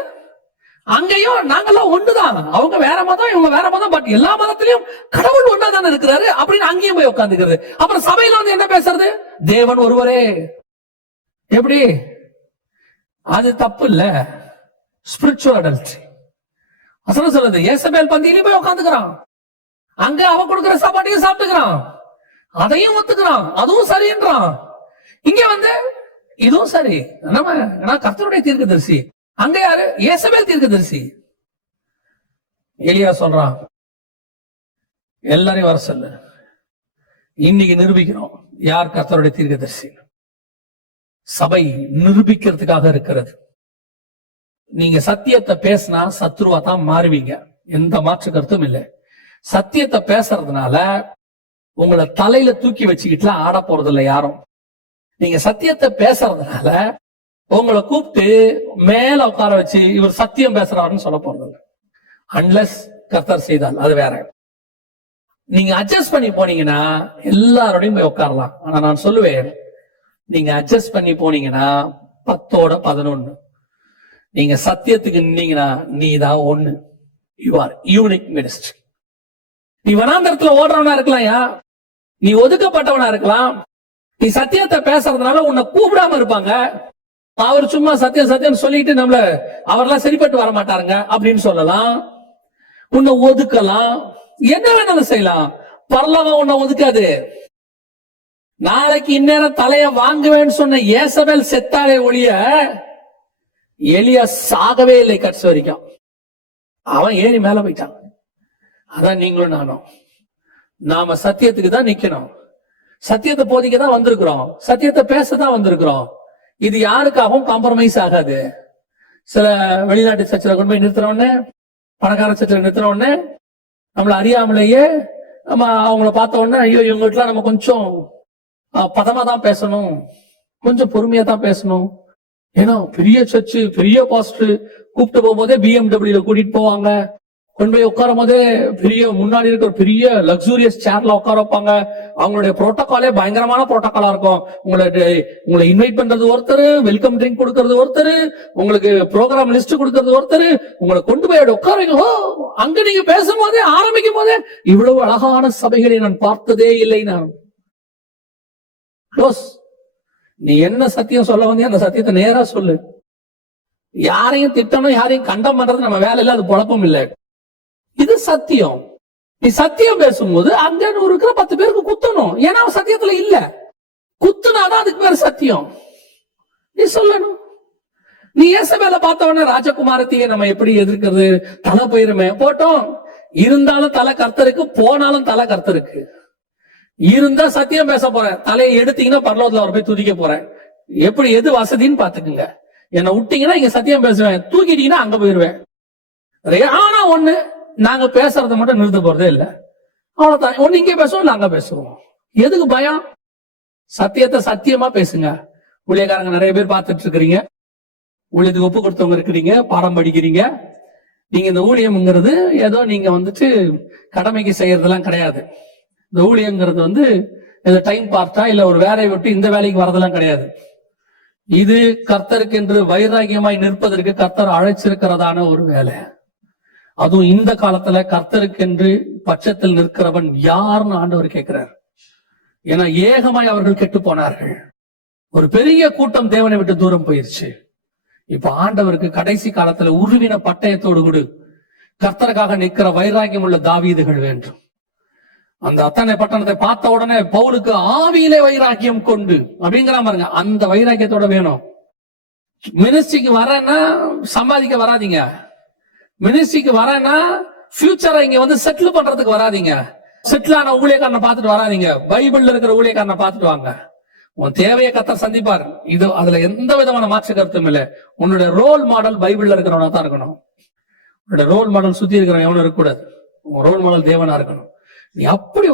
அங்கேயும் நாங்கெல்லாம் ஒண்ணுதான், அவங்க வேற மதம் இவங்க வேற மதம், பட் எல்லா மதத்திலையும் கடவுள் ஒன்னா தானே இருக்கிறாரு அப்படின்னு அங்கேயும் போய் உட்காந்துக்கிறது. அப்புறம் சபையில வந்து என்ன பேசுறது? தேவன் ஒருவரே. எப்படி? அது தப்பு இல்ல, ஸ்பிரிச்சுவல் அடல்ட்ரி. அசல சொல்லுது, ஏசபேல் பந்தியிலையும் போய் உட்காந்துக்கிறான், அங்க அவ கொடுக்கிற சாப்பாட்டையும் சாப்பிட்டுக்கிறான், அதையும் ஒத்துக்கிறான், அதுவும் சரின்றான். இங்க வந்து இதுவும் சரி, நான் கர்த்தருடைய தீர்க்கதரிசி. அங்க யாரு? ஏசபேல் தீர்க்கதரிசி. எலியா சொல்றான், எல்லாரையும் வர சொல்லு, இன்னைக்கு நிரூபிக்கிறோம் யார் கர்த்தருடைய தீர்க்கதரிசி. சபை நிரூபிக்கிறதுக்காக இருக்கிறது. நீங்க சத்தியத்தை பேசினா சத்ருவா தான் மாறுவீங்க, எந்த மாற்று கருத்தும் இல்லை. சத்தியத்தை பேசுறதுனால உங்களை தலையில தூக்கி வச்சுக்கிட்டு ஆட போறது இல்லை யாரும். நீங்க சத்தியத்தை பேசுறதுனால உங்களை கூப்பிட்டு மேல உட்கார வச்சு இவர் சத்தியம் பேசுறாருன்னு சொல்ல போறது இல்லை. அன்லெஸ் கர்த்தர் செய்தால் அது வேற. நீங்க அட்ஜஸ்ட் பண்ணி போனீங்கன்னா எல்லாரோடையும் போய் உட்காரலாம். ஆனா நான் சொல்லுவேன், நீங்க அட்ஜஸ்ட் பண்ணி போனீங்கன்னா 10ஓட 11. நீங்க சத்தியத்துக்கு நின்னீங்கன்னா நீ தான் ஒண்ணு. You are unique ministry. நீ வனாந்தரத்துல ஓடுறவனா இருக்கலாம், நீ ஒதுக்கப்பட்டவனா இருக்கலாம், நீ சத்தியத்தை பேசுறதுனால உன்னை கூப்பிடாம இருப்பாங்க. அவர் சும்மா சத்தியம் சத்தியம் சொல்லிட்டு நம்மள அவரெல்லாம் சரிப்பட்டு வர மாட்டாருங்க அப்படின்னு சொல்லலாம், உன்னை ஒதுக்கலாம், என்ன வேணாலும் செய்யலாம். பரலோகம் உன்னை ஒதுக்காது. நாளைக்கு இந்நேரம் தலைய வாங்குவேன்னு சொன்ன ஏசபேல் செத்தாலே ஒழிய எலியா சாகவே இல்லை கடைசி வரைக்கும். அவன் ஏறி மேல போயிட்டான். அதான் நீங்களும் நானும். நாம சத்தியத்துக்கு தான் நிக்கணும், சத்தியத்தை போதிக்க தான் வந்திருக்கிறோம், சத்தியத்தை பேசதான் வந்திருக்கிறோம். இது யாருக்காகவும் காம்ப்ரமைஸ் ஆகாது. சில வெளிநாட்டு சர்ச்சில் கொண்டு போய் நிறுத்துற உடனே, பணக்கார சர்ச்சில் நிறுத்துற உடனே நம்மள அறியாமலேயே நம்ம அவங்கள பார்த்த உடனே ஐயோ இவங்ககிட்ட நம்ம கொஞ்சம் பதமா தான் பேசணும், கொஞ்சம் பொறுமையா தான் பேசணும். ஏன்னா பெரிய சர்ச்சு பெரிய பாஸ்டர் கூப்பிட்டு போகும்போதே BMW கூட்டிட்டு போவாங்க, கொண்டு போய் உட்காரும் போதே பெரிய முன்னாடி இருக்கிற பெரிய லக்ஸூரியஸ் சேர்ல உட்கார வைப்பாங்க. அவங்களுடைய புரோட்டோகாலே பயங்கரமான புரோட்டோகாலா இருக்கும். உங்களை இன்வைட் பண்றது ஒருத்தர், வெல்கம் ட்ரிங்க் கொடுக்கறது ஒருத்தர், உங்களுக்கு ப்ரோக்ராம் லிஸ்ட் கொடுக்கறது ஒருத்தர், உங்களை கொண்டு போய் உட்கார வைங்க. அங்க நீங்க பேசும்போதே ஆரம்பிக்கும் போதே இவ்வளவு அழகான சபைகளை நான் பார்த்ததே இல்லை. நான் க்ளோஸ். நீ என்ன சத்தியம் சொல்ல வந்தியோ அந்த சத்தியத்தை நேரா சொல்லு. யாரையும் திட்டணும், யாரையும் கண்டம் பண்றது நம்ம வேலை இல்ல, அது குழப்பம் இல்லை. இது சத்தியம். நீ சத்தியம் பேசும்போது அங்க இருக்கிற 10 பேருக்கு குத்தணும். ஏன்னா அவன் சத்தியத்துல இல்ல. குத்துனாதான் அதுக்கு பேர் சத்தியம். நீ சொல்லணும். நீ இயேசபேலை பார்த்தவன ராஜகுமாரத்தையே நம்ம எப்படி எதிர்க்கிறது? தலை போயிருமே, போட்டோம். இருந்தாலும் தலை கர்த்தருக்கு, போனாலும் தலை கர்த்தருக்கு. இருந்தா சத்தியம் பேச போறேன், தலையை எடுத்தீங்கன்னா பரலோகத்துல அவர் போய் துதிக்க போறேன். எப்படி எது வசதின்னு பாத்துக்குங்க. என்னை விட்டீங்கன்னா இங்க சத்தியம் பேசுவேன், தூக்கிட்டீங்கன்னா அங்க போயிருவேன். ஆனா ஒண்ணு, நாங்க பேசுறத மட்டும் நிறுத்த போறதே இல்லை. அவ்வளவுதான். ஒண்ணு இங்கே பேசுவோம், இல்ல அங்க பேசுவோம். எதுக்கு பயம்? சத்தியத்தை சத்தியமா பேசுங்க. ஊழியக்காரங்க நிறைய பேர் பார்த்துட்டு இருக்கிறீங்க, ஊழியத்துக்கு ஒப்பு கொடுத்தவங்க இருக்கிறீங்க, பாடம் படிக்கிறீங்க. நீங்க இந்த ஊழியம்ங்கிறது ஏதோ நீங்க வந்துட்டு கடமைக்கு செய்யறதெல்லாம் கிடையாது. இந்த ஊழியங்கிறது டைம் பார்த்தா இல்ல ஒரு வேலையை விட்டு இந்த வேலைக்கு வரதெல்லாம் கிடையாது. இது கர்த்தருக்கு என்று வைராகியமாய் நிற்பதற்கு கர்த்தர் அழைச்சிருக்கிறதான ஒரு வேலை. அதுவும் இந்த காலத்துல கர்த்தருக்கு என்று பட்சத்தில் நிற்கிறவன் யாருன்னு ஆண்டவர் கேட்கிறார். ஏன்னா ஏகமாய் அவர்கள் கெட்டு போனார்கள். ஒரு பெரிய கூட்டம் தேவனை விட்டு தூரம் போயிருச்சு. இப்ப ஆண்டவருக்கு கடைசி காலத்துல உருவின பட்டயத்தோடு கூட கர்த்தருக்காக நிற்கிற வைராகியம் உள்ள தாவீதுகள் வேண்டும். அந்த அத்தனை பட்டணத்தை பார்த்த உடனே பவுலுக்கு ஆவியிலே வைராக்கியம் கொண்டு அப்படிங்கிற பாருங்க, அந்த வைராக்கியத்தோட வேணும். மினிஸ்ட்ரிக்கு வரேன்னா சம்பாதிக்க வராதிங்க. மினிஸ்ட்ரிக்கு வரேன்னா ஃபியூச்சரை இங்க செட்டில் பண்றதுக்கு வராதிங்க. செட்டில் ஆன ஊழியக்காரனை பார்த்துட்டு வராதிங்க. பைபிள்ல இருக்கிற ஊழியக்காரனை பார்த்துட்டு வாங்க. உன் தேவையை கர்த்தர் சந்திப்பார். இது அதுல எந்த விதமான மாற்று கருத்தும் இல்லை. உன்னுடைய ரோல் மாடல் பைபிள்ல இருக்கிறவனா தான் இருக்கணும். உன்னுடைய ரோல் மாடல் சுத்தி இருக்கிறவன் எவனும் இருக்கக்கூடாது. உன் ரோல் மாடல் தேவனா இருக்கணும். நீ அப்படி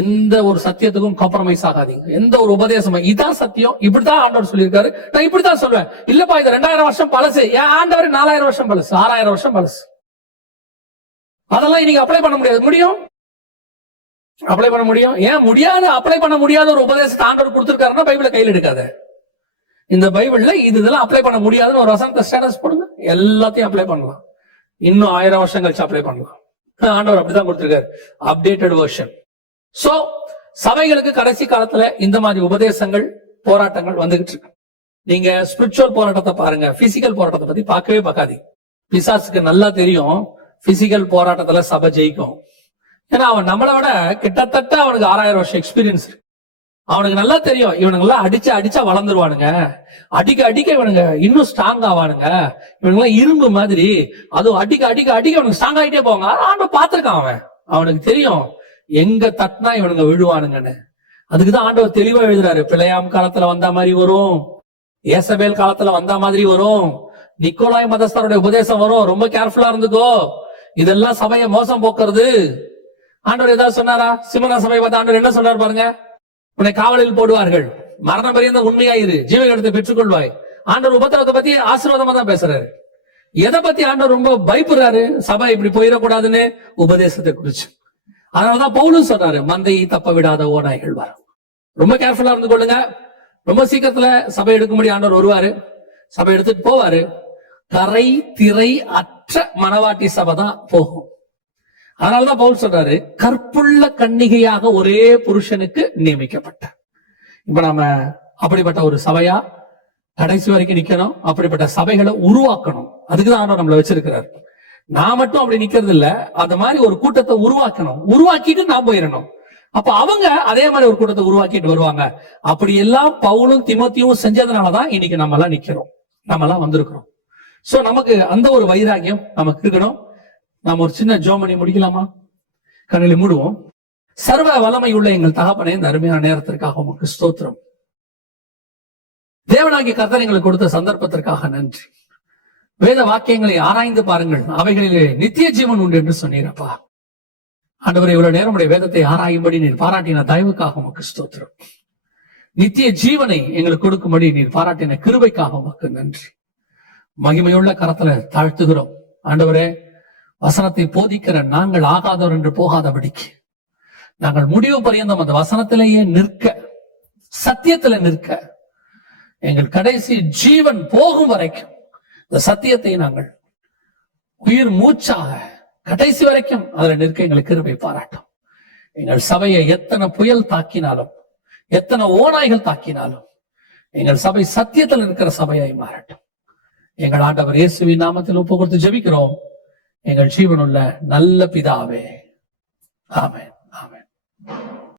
எந்த ஒரு சத்தியத்துக்கும் காம்ப்ரமைஸ் ஆகாதீங்க. எந்த ஒரு உபதேசம் இதான் சத்தியம், இப்படித்தான் ஆண்டவர் சொல்லியிருக்காரு, நான் இப்படித்தான் சொல்லுவேன். இல்லப்பா இது 2000 வருஷம் பழசு. ஏன் ஆண்டவர் 4000 வருஷம் பழசு, 6000 வருஷம் பழசு. அதெல்லாம் இன்னைக்கு அப்ளை பண்ண முடியாது. முடியும், அப்ளை பண்ண முடியும். ஏன் முடியாது? அப்ளை பண்ண முடியாத ஒரு உபதேசத்தை ஆண்டவர் கொடுத்திருக்காருன்னா பைபிளை கையில் எடுக்காத. இந்த பைபிள்ல இதெல்லாம் அப்ளை பண்ண முடியாதுன்னு ஒரு வசனத்தை ஸ்டேட்டஸ் போடுங்க, எல்லாத்தையும் அப்ளை பண்ணலாம். இன்னும் 1000 வருஷம் கழிச்சு அப்ளை பண்ணலாம். ஆண்டவர் அப்படிதான் கொடுத்திருக்காரு, அப்டேட்டட் வெர்ஷன். சோ சபைகளுக்கு கடைசி காலத்துல இந்த மாதிரி உபதேசங்கள், போராட்டங்கள் வந்துகிட்டு இருக்கு. நீங்க ஸ்பிரிச்சுவல் போராட்டத்தை பாருங்க, பிசிக்கல் போராட்டத்தை பத்தி பார்க்கவே பார்க்காதீங்க. பிசாசுக்கு நல்லா தெரியும் பிசிக்கல் போராட்டத்துல சபை ஜெயிக்கும். ஏன்னா அவன் நம்மளை விட கிட்டத்தட்ட அவனுக்கு 6000 வருஷம் எக்ஸ்பீரியன்ஸ் இருக்கு. அவனுக்கு நல்லா தெரியும் இவனுங்கெல்லாம் அடிச்சா வளர்ந்துருவானுங்க, அடிக்க இவனுங்க இன்னும் ஸ்ட்ராங் ஆவானுங்க, இவனுங்கெல்லாம் இரும்பு மாதிரி, அதுவும் அடிக்க இவனுக்கு ஸ்ட்ராங் ஆகிட்டே போவாங்க. ஆனா பாத்துருக்கான் அவனுக்கு தெரியும் எங்க தட்டினா இவனுங்க விழுவானுங்கன்னு. அதுக்குதான் ஆண்டவர் தெளிவா எழுதுறாரு, பிழையாம் காலத்துல வந்த மாதிரி வரும், ஏசபேல் காலத்துல வந்த மாதிரி வரும், நிக்கோலாய் மதஸ்தருடைய உபதேசம் வரும், ரொம்ப கேர்ஃபுல்லா இருந்துக்கோ, இதெல்லாம் சபையை மோசம் போக்குறது. ஆண்டவர் ஏதாவது சொன்னாரா? சிமனா சபை பார்த்து ஆண்டவர் என்ன சொன்னார் பாருங்க, உன்னை காவலில் போடுவார்கள், மரண பரியந்த உண்மையாயிரு, ஜீவகத்தை பெற்றுக்கொள்வாய். ஆண்டவர் உபத்திரவத்தை பத்தி ஆசீர்வாதமா தான் பேசுறாரு. எதை பத்தி ஆண்டவர் ரொம்ப பயப்படுறாரு? சபை இப்படி போயிடக்கூடாதுன்னு, உபதேசத்தை குறிச்சு. அதனாலதான் பவுலும் சொன்னாரு, மந்தையை தப்ப விடாத ஓநாய்கள் வரும். ரொம்ப கேர்ஃபுல்லா இருந்து கொள்ளுங்க. ரொம்ப சீக்கிரத்துல சபை எடுக்கும்படி ஆண்டவர் வருவாரு, சபை எடுத்துட்டு போவாரு. கரை திரை அற்ற மனவாட்டி சபை தான் போகும். அதனாலதான் பவுல் சொல்றாரு, கற்புள்ள கன்னிகையாக ஒரே புருஷனுக்கு நியமிக்கப்பட்ட. இப்ப நாம அப்படிப்பட்ட ஒரு சபையா கடைசி வரைக்கும் நிக்கணும். அப்படிப்பட்ட சபைகளை உருவாக்கணும். அதுக்குதான் ஆண்டவர் நம்மளை வச்சிருக்கிறார். நான் மட்டும் அப்படி நிக்கிறது இல்ல, அந்த மாதிரி ஒரு கூட்டத்தை உருவாக்கணும். உருவாக்கிட்டு நான் போயிடணும். அப்ப அவங்க அதே மாதிரி ஒரு கூட்டத்தை உருவாக்கிட்டு வருவாங்க. அப்படி எல்லாம் பவுலும் தீமோத்தேயும் செஞ்சதுனாலதான் இன்னைக்கு நம்ம எல்லாம் நிக்கிறோம், நம்ம எல்லாம் வந்திருக்கிறோம். சோ நமக்கு அந்த ஒரு வைராகியம் நமக்கு இருக்கணும். நாம ஒரு சின்ன ஜோமணி முடிக்கலாமா? கண்களை மூடுவோம். சர்வ வல்லமை உள்ள எங்கள் தகப்பனே, இந்த அருமையான நேரத்திற்காக உங்களுக்கு ஸ்தோத்திரம். தேவனாகிய கர்த்தர் எங்களுக்கு கொடுத்த சந்தர்ப்பத்திற்காக நன்றி. வேத வாக்கியங்களை ஆராய்ந்து பாருங்கள், அவைகளிலே நித்திய ஜீவன் உண்டு என்று சொன்னீரப்பா. ஆண்டவரே, இவ்வளவு நேரம் உடைய வேதத்தை ஆராயும்படி நீர் பாராட்டின தயவுக்காக உமக்கு ஸ்தோத்திரம். நித்திய ஜீவனை எங்களுக்கு கொடுக்கும்படி நீர் பாராட்டின கிருபைக்காக உமக்கு நன்றி. மகிமையுள்ள கரத்துல தாழ்த்துகிறோம். ஆண்டவரே, வசனத்தை போதிக்கிற நாங்கள் ஆகாதவர் என்று போகாதபடிக்கு நாங்கள் முடிவு பரியந்தம் அந்த வசனத்திலேயே நிற்க, சத்தியத்துல நிற்க, எங்கள் கடைசி ஜீவன் போகும் வரைக்கும் இந்த சத்தியத்தை நாங்கள் உயிர் மூச்சாக கடைசி வரைக்கும் அதுல நிற்க எங்களுக்கு கிருபை பாராட்டும். எங்கள் சபையை எத்தனை புயல் தாக்கினாலும், எத்தனை ஓநாய்கள் தாக்கினாலும் எங்கள் சபை சத்தியத்தில் இருக்கிற சபையாய் மாறட்டும். எங்கள் ஆண்டவர் இயேசுவின் நாமத்தில் ஒப்பு கொடுத்து ஜெபிக்கிறோம் எங்கள் ஜீவனுள்ள நல்ல பிதாவே, ஆமென்.